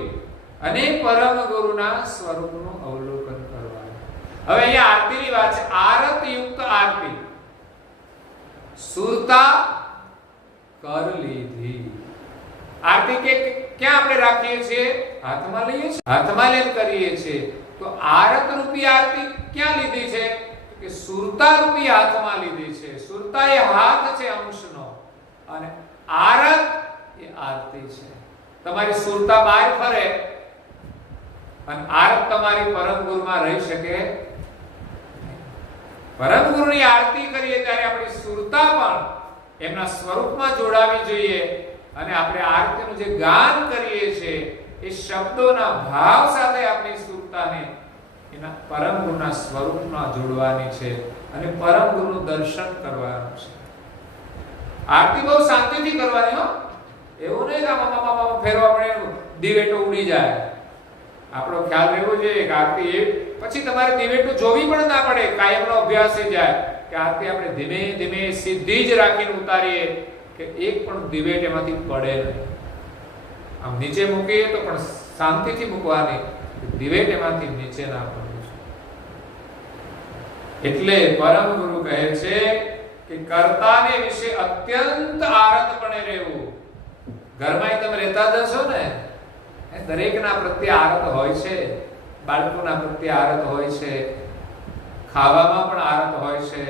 અને પરમ ગુરુના સ્વરૂપનું અવલોકન કરવાનું. હવે અહીંયા આરતીની વાત છે, આરત યુક્ત આરતી. સુરતા કર લીધી. આરતી કે ક્યાં આપણે રાખીએ છીએ? હાથમાં લઈએ છીએ, હાથમાં લઈને કરીએ છીએ. તો આરત રૂપી આરતી ક્યાં લીધી છે? કે સુરતા રૂપી હાથમાં લીધી છે. સુરતા એ હાથ છે અંશનો, અને આરત એ આરતી છે. તમારી સુરતા બહાર ફરે અને આરત તમારી પરમ ગુરુમાં રહી શકે. પરમ ગુરુની આરતી કરીએ ત્યારે આપણી સુરતા પણ એમના સ્વરૂપમાં જોડાવી જોઈએ, અને આપણે આરતીનું જે ગાન કરીએ છીએ એ શબ્દોના ભાવ સાથે આપણી સુરતાને એના પરમ ગુરુના સ્વરૂપમાં જોડવાની છે, અને પરમ ગુરુનું દર્શન કરવાનું છે. આરતી બહુ શાંતિથી કરવાની હો, એવું નહીં કે આમાં ફેરવા પડે દિવેટો ઉડી જાય. આપણો ખ્યાલ રહેવો જોઈએ કે આરતી એ પછી તમારે દિવેટો જોવી પણ ના પડે, કાયમનો અભ્યાસ થઈ જાય કે આરતી આપણે ધીમે ધીમે સીધી જ રાખીને ઉતારીએ કે એક પણ દિવેટ એમાંથી પડે નહીં. આમ નીચે મૂકીએ તો પણ શાંતિથી મૂકવાની, દિવેટ એમાંથી નીચે ના પડવું. એટલે પરમ ગુરુ કહે છે કે કર્તાને વિશે અત્યંત આરતપણે રહેવું. ઘરમાં તમે રહેતા જશો ને, દરેકના પ્રત્યે આરત હોય છે. બાળકોના પ્રત્યે આરત હોય છે, ખાવામાં પણ આરત હોય છે.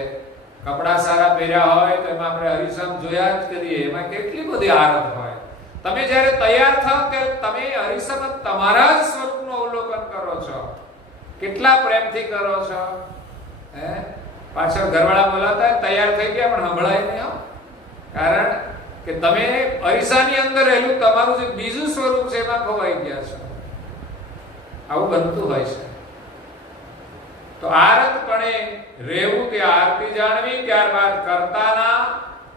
કપડા સારા પહેર્યા હોય તો એમાં આપણે હરિસમ જોયા જ કરીએ, એમાં કેટલી બધી આરત હોય. તમે જ્યારે તૈયાર થાવ ત્યારે તમે હરિસમ તમારા જ સ્વરૂપનું અવલોકન કરો છો, કેટલા પ્રેમથી કરો છો. પાછળ ઘરવાળા બોલાતા તૈયાર થઈ ગયા પણ સંભળાય નહીં હો, કારણ કે તમે અરીસાની અંદર રહેલું તમારું જે બીજું સ્વરૂપ છે એમાં ખોવાઈ ગયા છો. આવું બનતું હોય છે. તો આરતપણે રહેવું તે આરતી જાણવી, ત્યારબાદ કર્તાના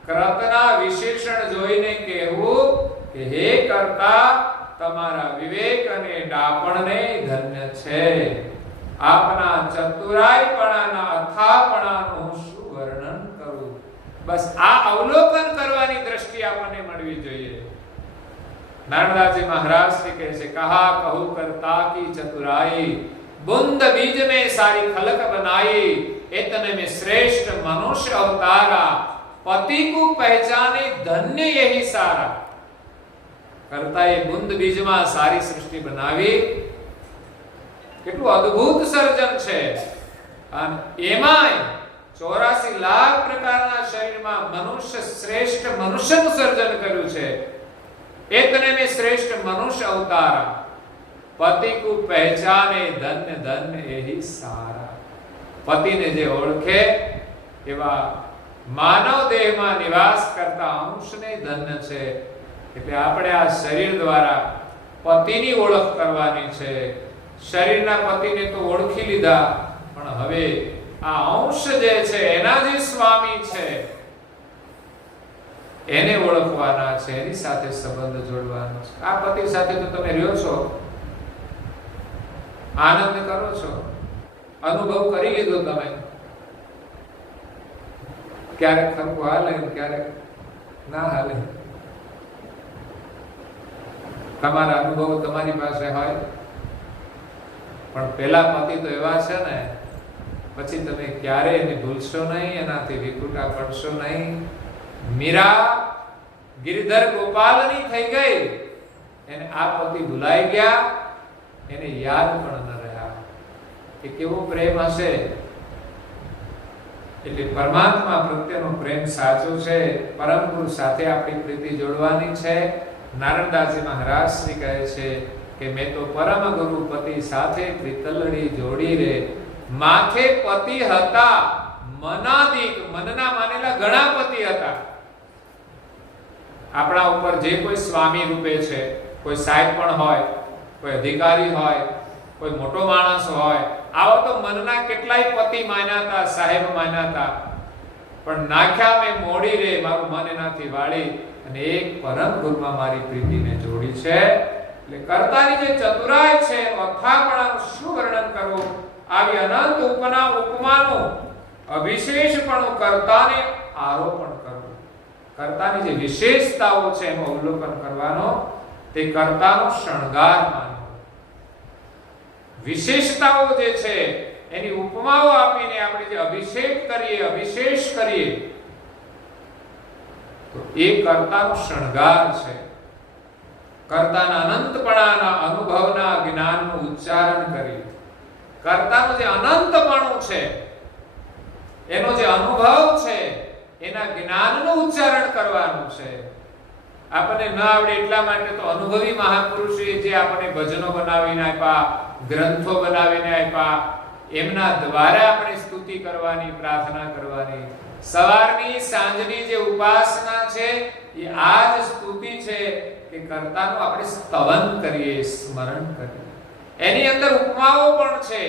કર્તના વિશેષણ જોઈને કહેવું કે હે કર્તા, તમારા વિવેક અને ડાપણને ધન્ય છે. આપના ચતુરાઈપણાના અથાપણાનું શું વર્ણન કરું. બસ આ અવલોકન કરવાની દ્રષ્ટિ આપણને મળવી જોઈએ. નારદાજી મહારાજ શ્રી કહે છે, કહા કહું કરતા કી ચતુરાઈ, બુંદ બીજ में सारी खलक बनाई, इतने में श्रेष्ठ मनुष्य अवतारा, पति को पहचाने धन्य यही सारा. કરતા એ બુંદ બીજમાં સારી સૃષ્ટિ બનાવી, કેટલું અદ્ભુત સર્જન છે. અને એમાંય 84 લાખ પ્રકારના શરીરમાં મનુષ્ય શ્રેષ્ઠ મનુષ્યનું સર્જન કર્યું છે. इतने में श्रेष्ठ मनुष्य अवतारा, पति को पहचाने धन्य धन्य यही सारा. પતિને જે ઓળખે એવા માનવ દેહમાં નિવાસ કરતા અંશને ધન્ય છે. એટલે આપણે આ શરીર દ્વારા પતિની ઓળખ કરવાની છે. શરીરના પતિને તો ઓળખી લીધા, પણ હવે આ અંશ જે છે એના જે સ્વામી છે એને ઓળખવાના છે, એની સાથે સંબંધ જોડવાનો છે. આ પતિ સાથે તો તમે રહ્યો છો, આનંદ કરો છો, અનુભવ કરી લીધો તમે. ક્યારેક ખરું હાલે, ક્યારેક ના હાલે. તમારા અનુભવ તમારી પાસે હોય, પણ પેલા પતિ તો એવા છે ને, પછી તમે ક્યારેય એને ભૂલશો નહીં, એનાથી વિખૂટા પડશો નહીં. મીરા ગિરધર ગોપાલની થઈ ગઈ, એને આ પતિ ભૂલાઈ ગયા, એને યાદ પણ ન રહ્યા. કે કેવો પ્રેમ હશે. એટલે પરમાત્મા પ્રત્યેનો પ્રેમ સાચો છે. પરમ ગુરુ સાથે આપણી પ્રીતિ જોડવાની છે. નારણદાસજી મહારાજ શ્રી કહે છે કે મેં તો પરમ ગુરુ પતિ સાથે પ્રીતલડી જોડી રે. માથે પતિ હતા મનાદિક, મનના માનેલા ઘણા પતિ હતા. આપણા ઉપર જે કોઈ સ્વામી રૂપે છે, કોઈ સાહેબ પણ હોય, કોઈ અધિકારી હોય, કોઈ મોટો માણસ હોય, આવો તો મનના કેટલાય પતિ માન્યા હતા, સાહેબ માન્યા હતા. પણ નાખ્યા મેં મોડી રે, મારું મન એનાથી વાળી અને એક પરમ ગુરુમાં મારી પ્રીતિને જોડી છે. એટલે કર્તાની જે ચતુરાઈ છે, અથાપણાનું શું વર્ણન કરવું. આવી અનંત ઉપમાનું અવિશેષપણું કર્તાને આરોપણ કરવું. કર્તાની જે વિશેષતાઓ છે એનું અવલોકન કરવાનો, તે કર્તાનો શણગાર માનવો. વિશેષતાઓ જે છે એની ઉપમાઓ આપીને આપણે જે અભિષેક કરીએ, અવિશેષ કરીએ, તો એ કર્તાનો શણગાર છે. કર્તાના અનંતપણાના અનુભવના જ્ઞાનનું ઉચ્ચારણ કરી, કર્તાનો જે અનંતપણું છે, એનો જે અનુભવ છે, એના જ્ઞાનનું ઉચ્ચારણ કરવાનું છે. આપણને ન આવડે એટલા માટે તો અનુભવી મહાપુરુષે જે આપણને ભજનો બનાવીને આપ્યા, ગ્રંથો બનાવીને આપ્યા, એમના દ્વારા આપણે સ્તુતિ કરવાની, પ્રાર્થના કરવાની. સવારની સાંજની જે ઉપાસના છે એ આ જ સ્તુતિ છે કે કર્તાનું આપણે સ્તવન કરીએ, સ્મરણ કરીએ. એની અંદર ઉપમાઓ પણ છે,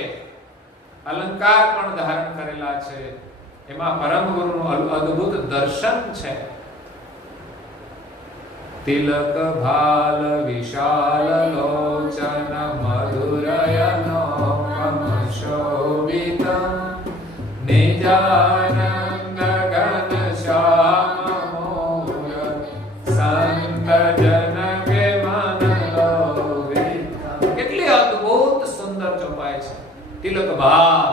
અલંકાર પણ ધારણ કરેલા છે. એમાં પરમ ગુરુનું અદ્ભુત દર્શન છે. તિલક ભાલ વિશાલ લોચન મધુરયનો શોભિત નિજાનંદ ઘન શ્યામ મોર સંત જન કે મન લોભિત. કેટલી અદ્ભુત સુંદર ચોપાઈ છે. તિલક ભાલ,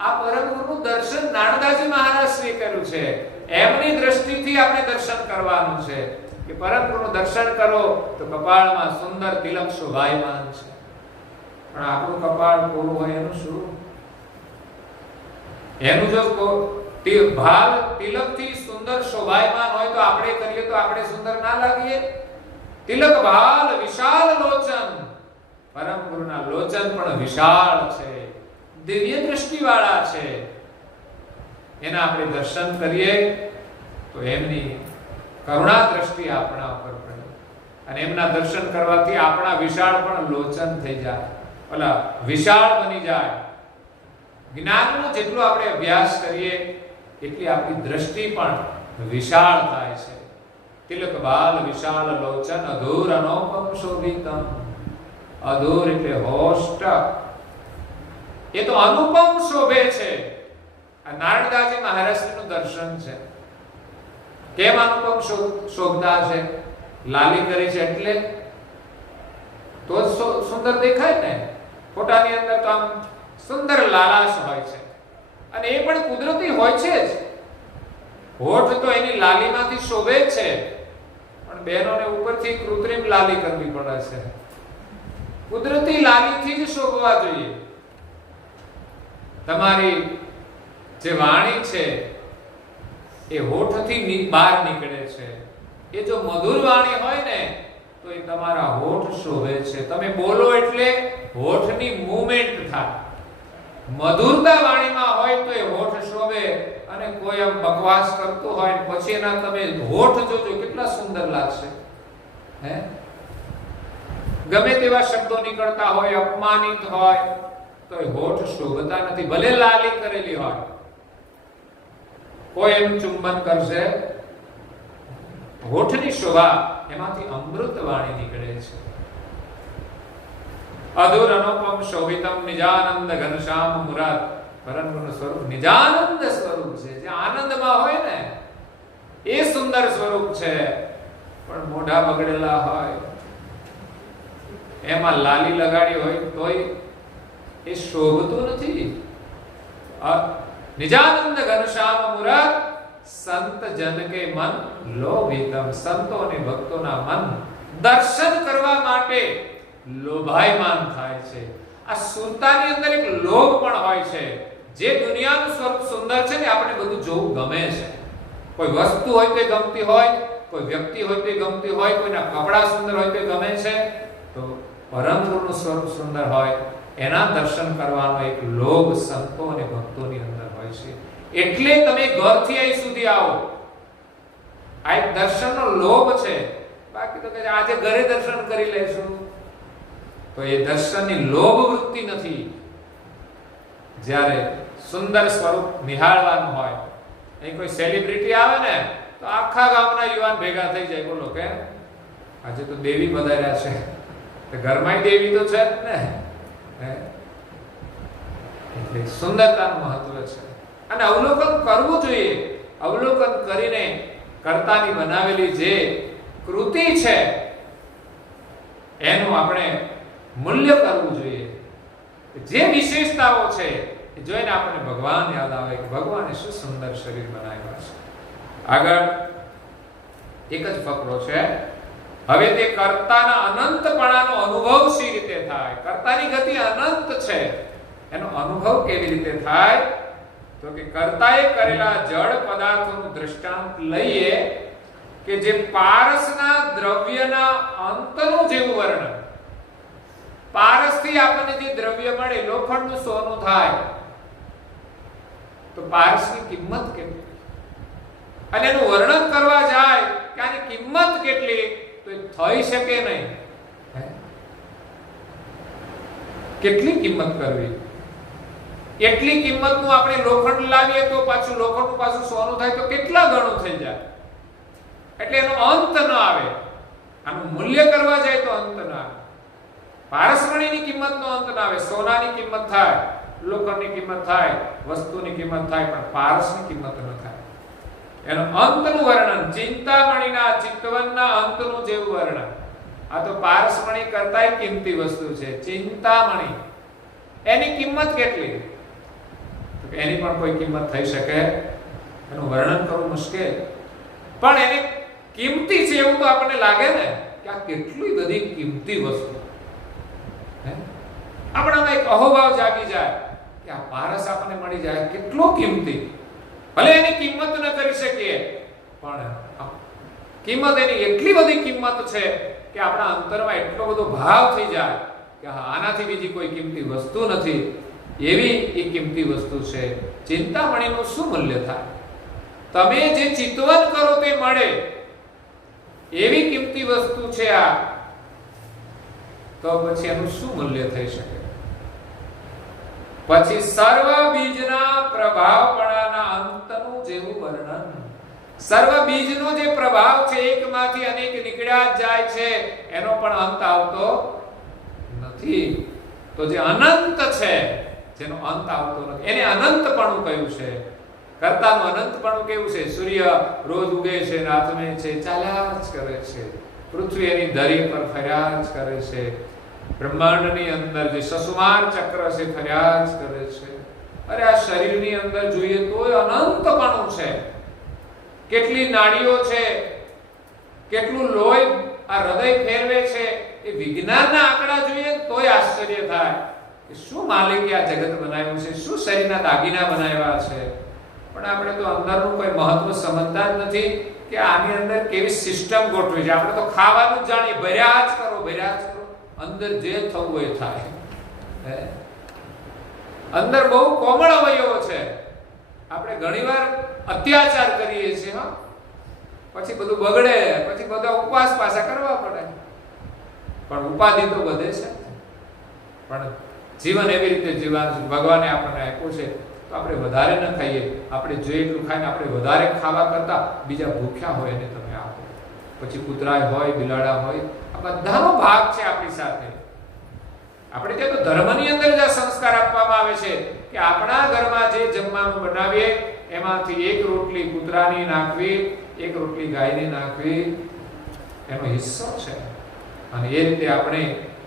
આ પરમ ગુરુનું દર્શન નારણદાસજી મહારાજ શ્રી કર્યું છે. એમની દ્રષ્ટિથી આપણે દર્શન કરવાનું છે કે પરમ ગુરુનું દર્શન કરો તો કપાળમાં સુંદર તિલક શોભાયમાન છે. પણ આપણું કપાળ કોરું હોય એનું શું? એનું જો ભાલ તિલકથી સુંદર શોભાયમાન હોય તો આપણે કરીએ તો આપણે સુંદર ના લાગીએ? તિલક ભાલ વિશાલ લોચન, પરમ ગુરુના લોચન પણ વિશાળ છે, દિવ્ય દૃષ્ટિ વાળા છે. એના આપણે દર્શન કરીએ તો એમની કરુણા દ્રષ્ટિ આપણા ઉપર પડે અને એમના દર્શન કરવાથી આપણા વિશાળ પણ લોચન થઈ જાય, ઓલા વિશાળ બની જાય. જ્ઞાનનો જેટલો આપણે અભ્યાસ કરીએ એટલી આપણી દ્રષ્ટિ પણ વિશાળ થાય છે. તિલક બાલ વિશાળ લોચન અધૂર અનોપમ શોભિતમ. અધૂર એટલે હોષ્ટ, એ તો અનુપમ શોભે છે. આ નારણદાસજી મહારાજનું દર્શન છે. કેમ અનુપમ શોભતા છે? લાલી કરી છે એટલે તો સુંદર દેખાય ને. ફોટાની અંદર તો આમ સુંદર લાલાશ હોય છે અને એ પણ કુદરતી હોય છે જ. હોઠ તો એની લાલીમાંથી શોભે જ છે, પણ બહેનોને ઉપરથી કૃત્રિમ લાલી કરવી પડે છે. કુદરતી લાલીથી જ શોભવા જોઈએ. તમારી જે વાણી છે એ હોઠથી બહાર નીકળે છે. એ જો મધુર વાણી હોય ને તો એ તમારા હોઠ શોભે છે. તમે બોલો એટલે હોઠની મૂવમેન્ટ થાય. મધુરતા વાણીમાં હોય તો એ હોઠ શોભે, અને કોઈ આમ બકવાસ કરતું હોય પછી એના તમે હોઠ જોજો કેટલા સુંદર લાગશે. હે, ગમે તેવા શબ્દો નીકળતા હોય, અપમાનિત હોય તો એ હોઠ શોભતા નથી, ભલે લાલી કરેલી હોય. કોઈ એમ ચુંબન કરશે, હોઠની શોભા એમાંથી અમૃત વાણી નીકળે છે. અધુર અનુપમ શોભિતમ નિજાનંદ ઘનશ્યામ મુરાદ. પરમગુરુનું સ્વરૂપ નિજાનંદ સ્વરૂપ છે. જે આનંદમાં હોય ને એ સુંદર સ્વરૂપ છે, પણ મોઢા બગડેલા હોય, એમાં લાલી લગાડી હોય તોય એ શોભતું નથી. નિજાનંદ ઘનશ્યામ મુરાદ સંત જન કે મન લોભિતમ. સંતો અને ભક્તોના મન દર્શન કરવા માટે લોભાયમાન થાય છે. આ સુરતાની અંદર એક લોભ પણ હોય છે. જે દુનિયાનું સ્વરૂપ સુંદર છે ને આપણે બધું જોવું ગમે છે. કોઈ વસ્તુ હોય તો ગમતી હોય, કોઈ વ્યક્તિ હોય તો ગમતી હોય, કોઈના કપડા સુંદર હોય તો ગમે છે, તો પરમ ગુરુનું સ્વરૂપ સુંદર હોય એના દર્શન કરવાનો એક લોભ સંતો અને ભક્તોની અંદર હોય છે. એટલે તમે ઘરથી અહીં સુધી આવો, આ એક દર્શનનો લોભ છે. બાકી તો કે આજે ઘરે દર્શન કરી લેશું, તો એ દર્શનની લોભ વૃત્તિ નથી. જ્યારે સુંદર સ્વરૂપ નિહાળવાનું હોય, અહીં કોઈ સેલિબ્રિટી આવે ને તો આખા ગામના યુવાન ભેગા થઈ જાય, બોલો કે આજે તો દેવી પધાર્યા છે, તો ઘરમાં દેવી તો છે જ ને. એટલે સુંદરતાનું મહત્વ છે અને અવલોકન કરવું જોઈએ. અવલોકન કરીને કર્તાની બનાવેલી જે કૃતિ છે એનું આપણે મૂલ્ય કરવું જોઈએ. જે વિશેષતાઓ છે એ જોઈને આપણને ભગવાન યાદ આવે કે ભગવાને શું સુંદર શરીર બનાવ્યા છે. આગળ એક જ ફકરો છે. હવે તે કર્તાના અનંતપણાનો અનુભવ શી રીતે થાય? કર્તાની ગતિ અનંત છે, એનો અનુભવ કેવી રીતે થાય? તો કે કર્તાએ કરેલા જળ પદાર્થોનું દૃષ્ટાંત લઈએ કે જે પારસના દ્રવ્યના અંતનું જેવું વર્ણન. પારસથી આપણને જે દ્રવ્ય મળે, લોખંડનું સોનું થાય, તો પારસની કિંમત કેટલી, અને એનું વર્ણન કરવા જાય કે આની કિંમત કેટલી, તો એ થઈ શકે નહીં. કેટલી કિંમત કરવી? એટલી કિંમતનું આપણે લોખંડ લાવીએ તો પાછું લોખંડનું પાછું સોનું થાય તો કેટલા ગણું થઈ જાય. એટલે એનો અંત ન આવે. આનું મૂલ્ય કરવા જાય તો અંત ન આવે. પારસમણીની કિંમતનો અંત ન આવે. સોનાની કિંમત થાય, લોખંડની કિંમત થાય, વસ્તુની કિંમત થાય, પણ પારસની કિંમત ન થાય. એનો અંતનું વર્ણન, ચિંતામણીના ચિતવનના અંતનું જેવું વર્ણન. આ તો પારસમણી કરતાંય કિંમતી વસ્તુ છે. ચિંતામણી, એની કિંમત કેટલી? એની પણ કોઈ કિંમત થઈ શકે? એનું વર્ણન કરવું મુશ્કેલ, પણ એને કિંમતી છે એવું તો આપણને લાગે ને કે આ કેટલી બધી કિંમતી વસ્તુ. આપણામાં એક અહોભાવ જાગી જાય કે આ પારસ આપણને મળી જાય, કેટલો કિંમતી. ભલે એની કિંમત ન કરી શકીએ, પણ કિંમત એની એટલી બધી કિંમત છે કે આપણા અંતરમાં એટલો બધો ભાવ થઈ જાય કે આનાથી બીજી કોઈ કિંમતી વસ્તુ નથી. એવી એ કિંમતી વસ્તુ છે. ચિંતામણીનું શું મૂલ્ય થાય? તમે જે ચિંતવન કરો તે મળે એવી કિંમતી વસ્તુ છે આ, તો પછી એનું શું મૂલ્ય થઈ શકે? પછી સર્વ બીજના પ્રભાવપણાના અંતનું જેવું વર્ણન. સર્વ બીજનો જે પ્રભાવ છે, એકમાંથી અનેક નીકળ્યા જાય છે, એનો પણ અંત આવતો નથી. તો જે અનંત છે, જેનો અંત આવતો નથી, એને અનંતપણું કહ્યું છે. કર્તાનું અનંતપણું કેવું છે? સૂર્ય રોજ ઉગે છે, રાતમે છે, ચાલ્યા જ કરે છે. પૃથ્વી એની ધરી પર ફર્યા જ કરે છે. બ્રહ્માંડની અંદર જે સસુમાર ચક્ર છે ફર્યા જ કરે છે. અરે આ શરીરની અંદર જોઈએ તો અનંતપણું છે. કેટલી નાડીઓ છે, કેટલું લોહી આ હૃદય ફેરવે છે, એ વિજ્ઞાનના આંકડા જોઈએ તોય આશ્ચર્ય થાય કે શું માલિકે આ જગત બનાવ્યું છે, શું શરીરના દાગીના બનાવ્યા છે. પણ આપણે તો અંદરનું કોઈ મહત્વ સમજતા જ નથી કે આની અંદર કેવી સિસ્ટમ ગોઠવી છે. આપણે તો ખાવાનું જ જાણીએ, ભર્યા જ કરો, ભર્યા જ કરો, અંદર જે થવું એ થાય. અંદર બહુ કોમળ અવયવો છે. આપણે ઘણીવાર અત્યાચાર કરીએ છીએ, હા, પછી બધું બગડે, પછી બધા ઉપવાસ પાછા કરવા પડે. પણ ઉપાધિ તો વધે છે. પણ જીવન એવી રીતે જીવવાનું ભગવાને આપણને આપ્યું છે તો આપણે વધારે ન ખાઈએ. આપણે જોઈએ એટલું ખાઈને આપણે વધારે ખાવા કરતા બીજા ભૂખ્યા હોય એને તમે આપો. પછી કૂતરાય હોય, બિલાડા હોય, આ બધાનો ભાગ છે આપણી સાથે. આપણે ત્યાં તો ધર્મની અંદર જ આ સંસ્કાર આપવામાં આવે છે કે આપણા ઘરમાં જે જમવાનું બનાવીએ એમાંથી એક રોટલી કૂતરાની નાખવી, એક રોટલી ગાયને નાખવી એનો હિસ્સો છે, અને એ રીતે આપણે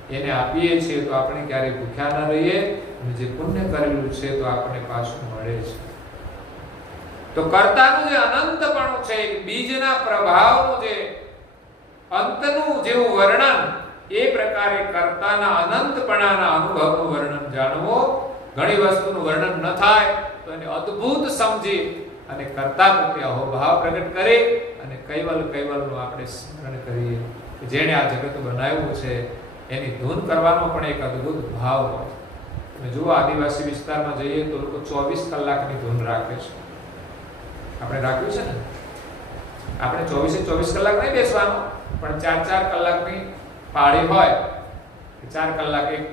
એને આપીએ છીએ તો આપણે ક્યારેય ભૂખ્યા ન રહીએ, અને જે પુણ્ય કરેલું છે તો આપણને પાછું મળે છે. તો કર્તાનું જે અનંતપણું છે, બીજના પ્રભાવનું જે અંતનું જેવું વર્ણન, એ પ્રકારે કર્તાના અનંતપણાના અનુભવનું વર્ણન જાણવો. ઘણી વસ્તુનું વર્ણન ન થાય તો એને અદ્ભુત સમજી અને કર્તા પ્રત્યે અહોભાવ પ્રગટ કરે, અને કૈવલનું આપણે સ્મરણ કરીએ કે જેણે આ જગત બનાવ્યું છે એની ધૂન કરવાનો પણ એક અદ્ભુત ભાવ હોય. તમે જુઓ, આદિવાસી વિસ્તારમાં જઈએ તો લોકો 24 કલાકની ધૂન રાખે છે. આપણે રાખ્યું છે ને? આપણે 24 કલાક નહીં બેસવાનું, પણ 4 કલાકની પાળી હોય. 4 કલાક એક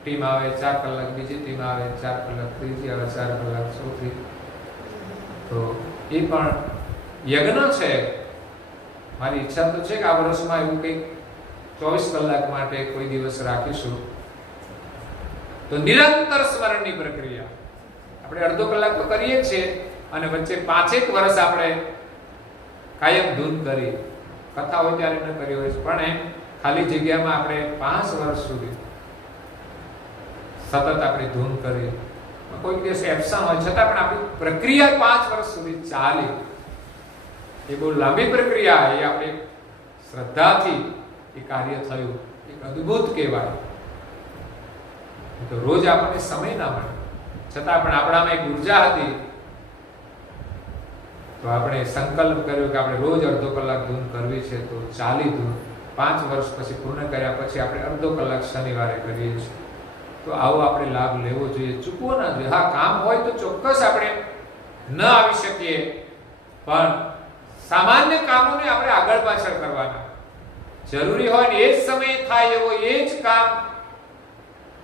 ટીમ આવે, 4 કલાક બીજી ટીમ આવે, 4 કલાક ત્રીજી આવે, 4 કલાક ચોથી. તો એ પણ યજ્ઞ છે. મારી ઈચ્છા તો છે કે આ વર્ષમાં એવું કંઈક 24 કલાક માટે કોઈ દિવસ રાખીશું. તો નિરંતર સ્મરણની પ્રક્રિયા આપણે અડધો કલાક તો કરીએ છીએ, અને વચ્ચે 5 વર્ષ આપણે કાયમ ધૂન કરી, કથા હોય ત્યારે ન કરી હોય, પણ એમ ખાલી જગ્યામાં આપણે 5 વર્ષ સુધી સતત આપણે ધૂન કરી. કોઈ દિવસ એબ્સન્ટ હોય છતાં પણ આપણી પ્રક્રિયા 5 વર્ષ સુધી ચાલી. એ બહુ લાંબી પ્રક્રિયા. એ આપણે શ્રદ્ધાથી એ કાર્ય થયું, એક અદ્ભુત કહેવાય. તો રોજ આપણને સમય ના મળે, છતાં પણ આપણામાં એક ઉર્જા હતી. તો આપણે સંકલ્પ કર્યો કે આપણે રોજ અડધો કલાક ધૂન કરવી છે. તો ચાલી ધૂન 5 વર્ષ પછી પૂર્ણ કર્યા પછી આપણે અડધો કલાક શનિવારે કરીએ છીએ. તો આવો આપણે લાભ લેવો જોઈએ, ચૂકવો ના જોઈએ. હા, કામ હોય તો ચોક્કસ આપણે ન આવી શકીએ, પણ સામાન્ય કામોને આપણે આગળ પાછળ કરવાના. જરૂરી હોય ને એ જ સમયે થાય એવો એ જ કામ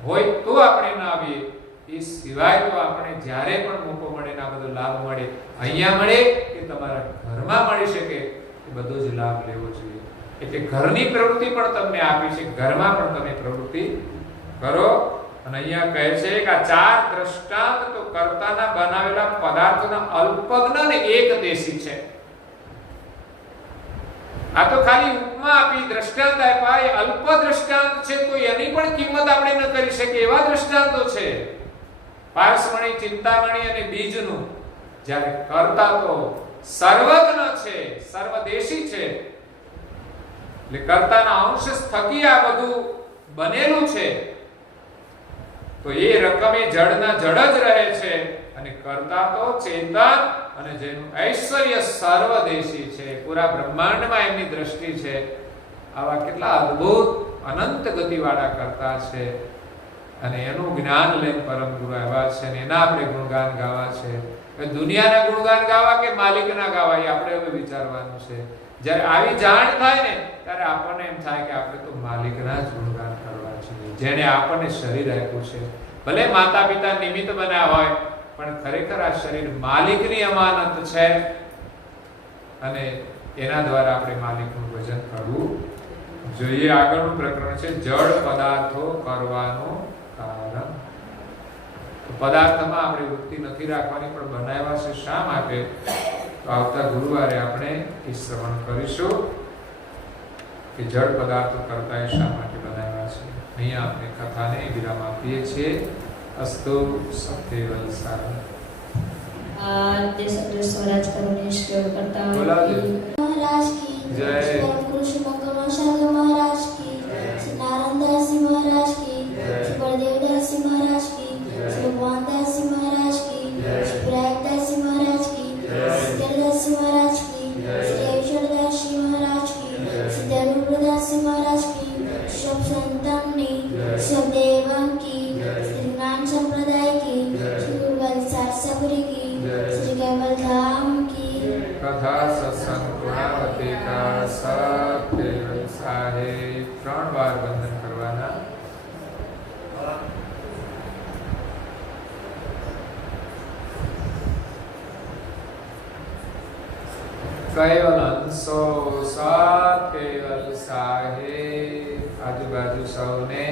હોય તો આપણે ન આવીએ. એ સિવાય તો આપણે જ્યારે પણ મોકો મળે ને આ બધો લાભ મળે, અહીંયા મળે કે તમારા ઘરમાં મળી શકે, એ બધો જ લાભ લેવો જોઈએ. એટલે ઘરની પ્રવૃત્તિ પણ તમને આપી છે, ઘરમાં પણ તમે પ્રવૃત્તિ કરો. અને અહીંયા કહે છે કે આ 4 દ્રષ્ટાંત તો કર્તાના બનાવેલા પદાર્થોના અલ્પજ્ઞ અને એકદેશી છે. આ તો ખાલી ઉપમા આપી, દ્રષ્ટાંત આપ્યા, એ અલ્પ દ્રષ્ટાંત છે, તો એની પણ કિંમત આપણે ન કરી શકીએ એવા દ્રષ્ટાંતો છે. પારસમણી, ચિંતામણી અને બીજનું. જ્યારે કર્તા તો સર્વજ્ઞ છે, સર્વદેશી છે, એટલે કર્તાના અંશ થકી આ બધું બનેલું છે. તો એ રકમ એ જડના જડ જ રહે છે, અને કર્તા તો ચેતન અને જેનું ઐશ્વર્ય સર્વદેશી છે, પૂરા બ્રહ્માંડમાં એમની દ્રષ્ટિ છે. આવા કેટલા અદ્ભુત અનંત ગતિવાળા કર્તા છે, અને એનું જ્ઞાન લઈને પરમ ગુરુ આવ્યા છે, અને એના આપણે ગુણગાન ગાવા છે. દુનિયાના ગુણગાન ગાવા કે માલિકના ગાવા, એ આપણે હવે વિચારવાનું છે. જ્યારે આવી જાણ થાય ને ત્યારે આપણને એમ થાય કે આપણે તો માલિકના જ ગુણગાન કરવા છે, જેણે આપણને શરીર આપ્યું છે. ભલે માતા પિતા નિમિત્ત બન્યા હોય, પણ ખરેખર આ શરીર માલિકની અમાનત છે, અને એના દ્વારા આપણે માલિકનું ભજન કરવું જોઈએ. આગળનું પ્રકરણ છે જળ પદાર્થો કરવાનું કારણ. પદાર્થમાં આપણે વૃત્તિ નથી રાખવાની, પણ બનાવ્યા છે શા માટે? તો આવતા ગુરુવારે આપણે એ શ્રવણ કરીશું કે જળ પદાર્થો કરતા એ શા માટે બનાવ્યા છે. અહીંયા આપણે કથાને વિરામ આપીએ છીએ. અસ્તુ સત્યવલ સારા. स्वराज करुणेश करता महाराज की जय, कृषि महाराज की, नारायण दास महाराज की, बलदेव दास महाराज की, भगवान दास महाराज की, प्रयाग दास महाराज की, दास महाराज की, श्री दास महाराज की, सिद्धरूप दास महाराज की, सब संतान ने, सब देवां की, श्री ज्ञान संप्रदाय की, श्री गुरु ग्रंथ सबरी की, श्री केवल धाम की कथा सत्संग गुणावती का सत्य साहेब 3 बार वंदन करवाना. केवल अंशो साथ केवल साहेब आजू बाजू सौने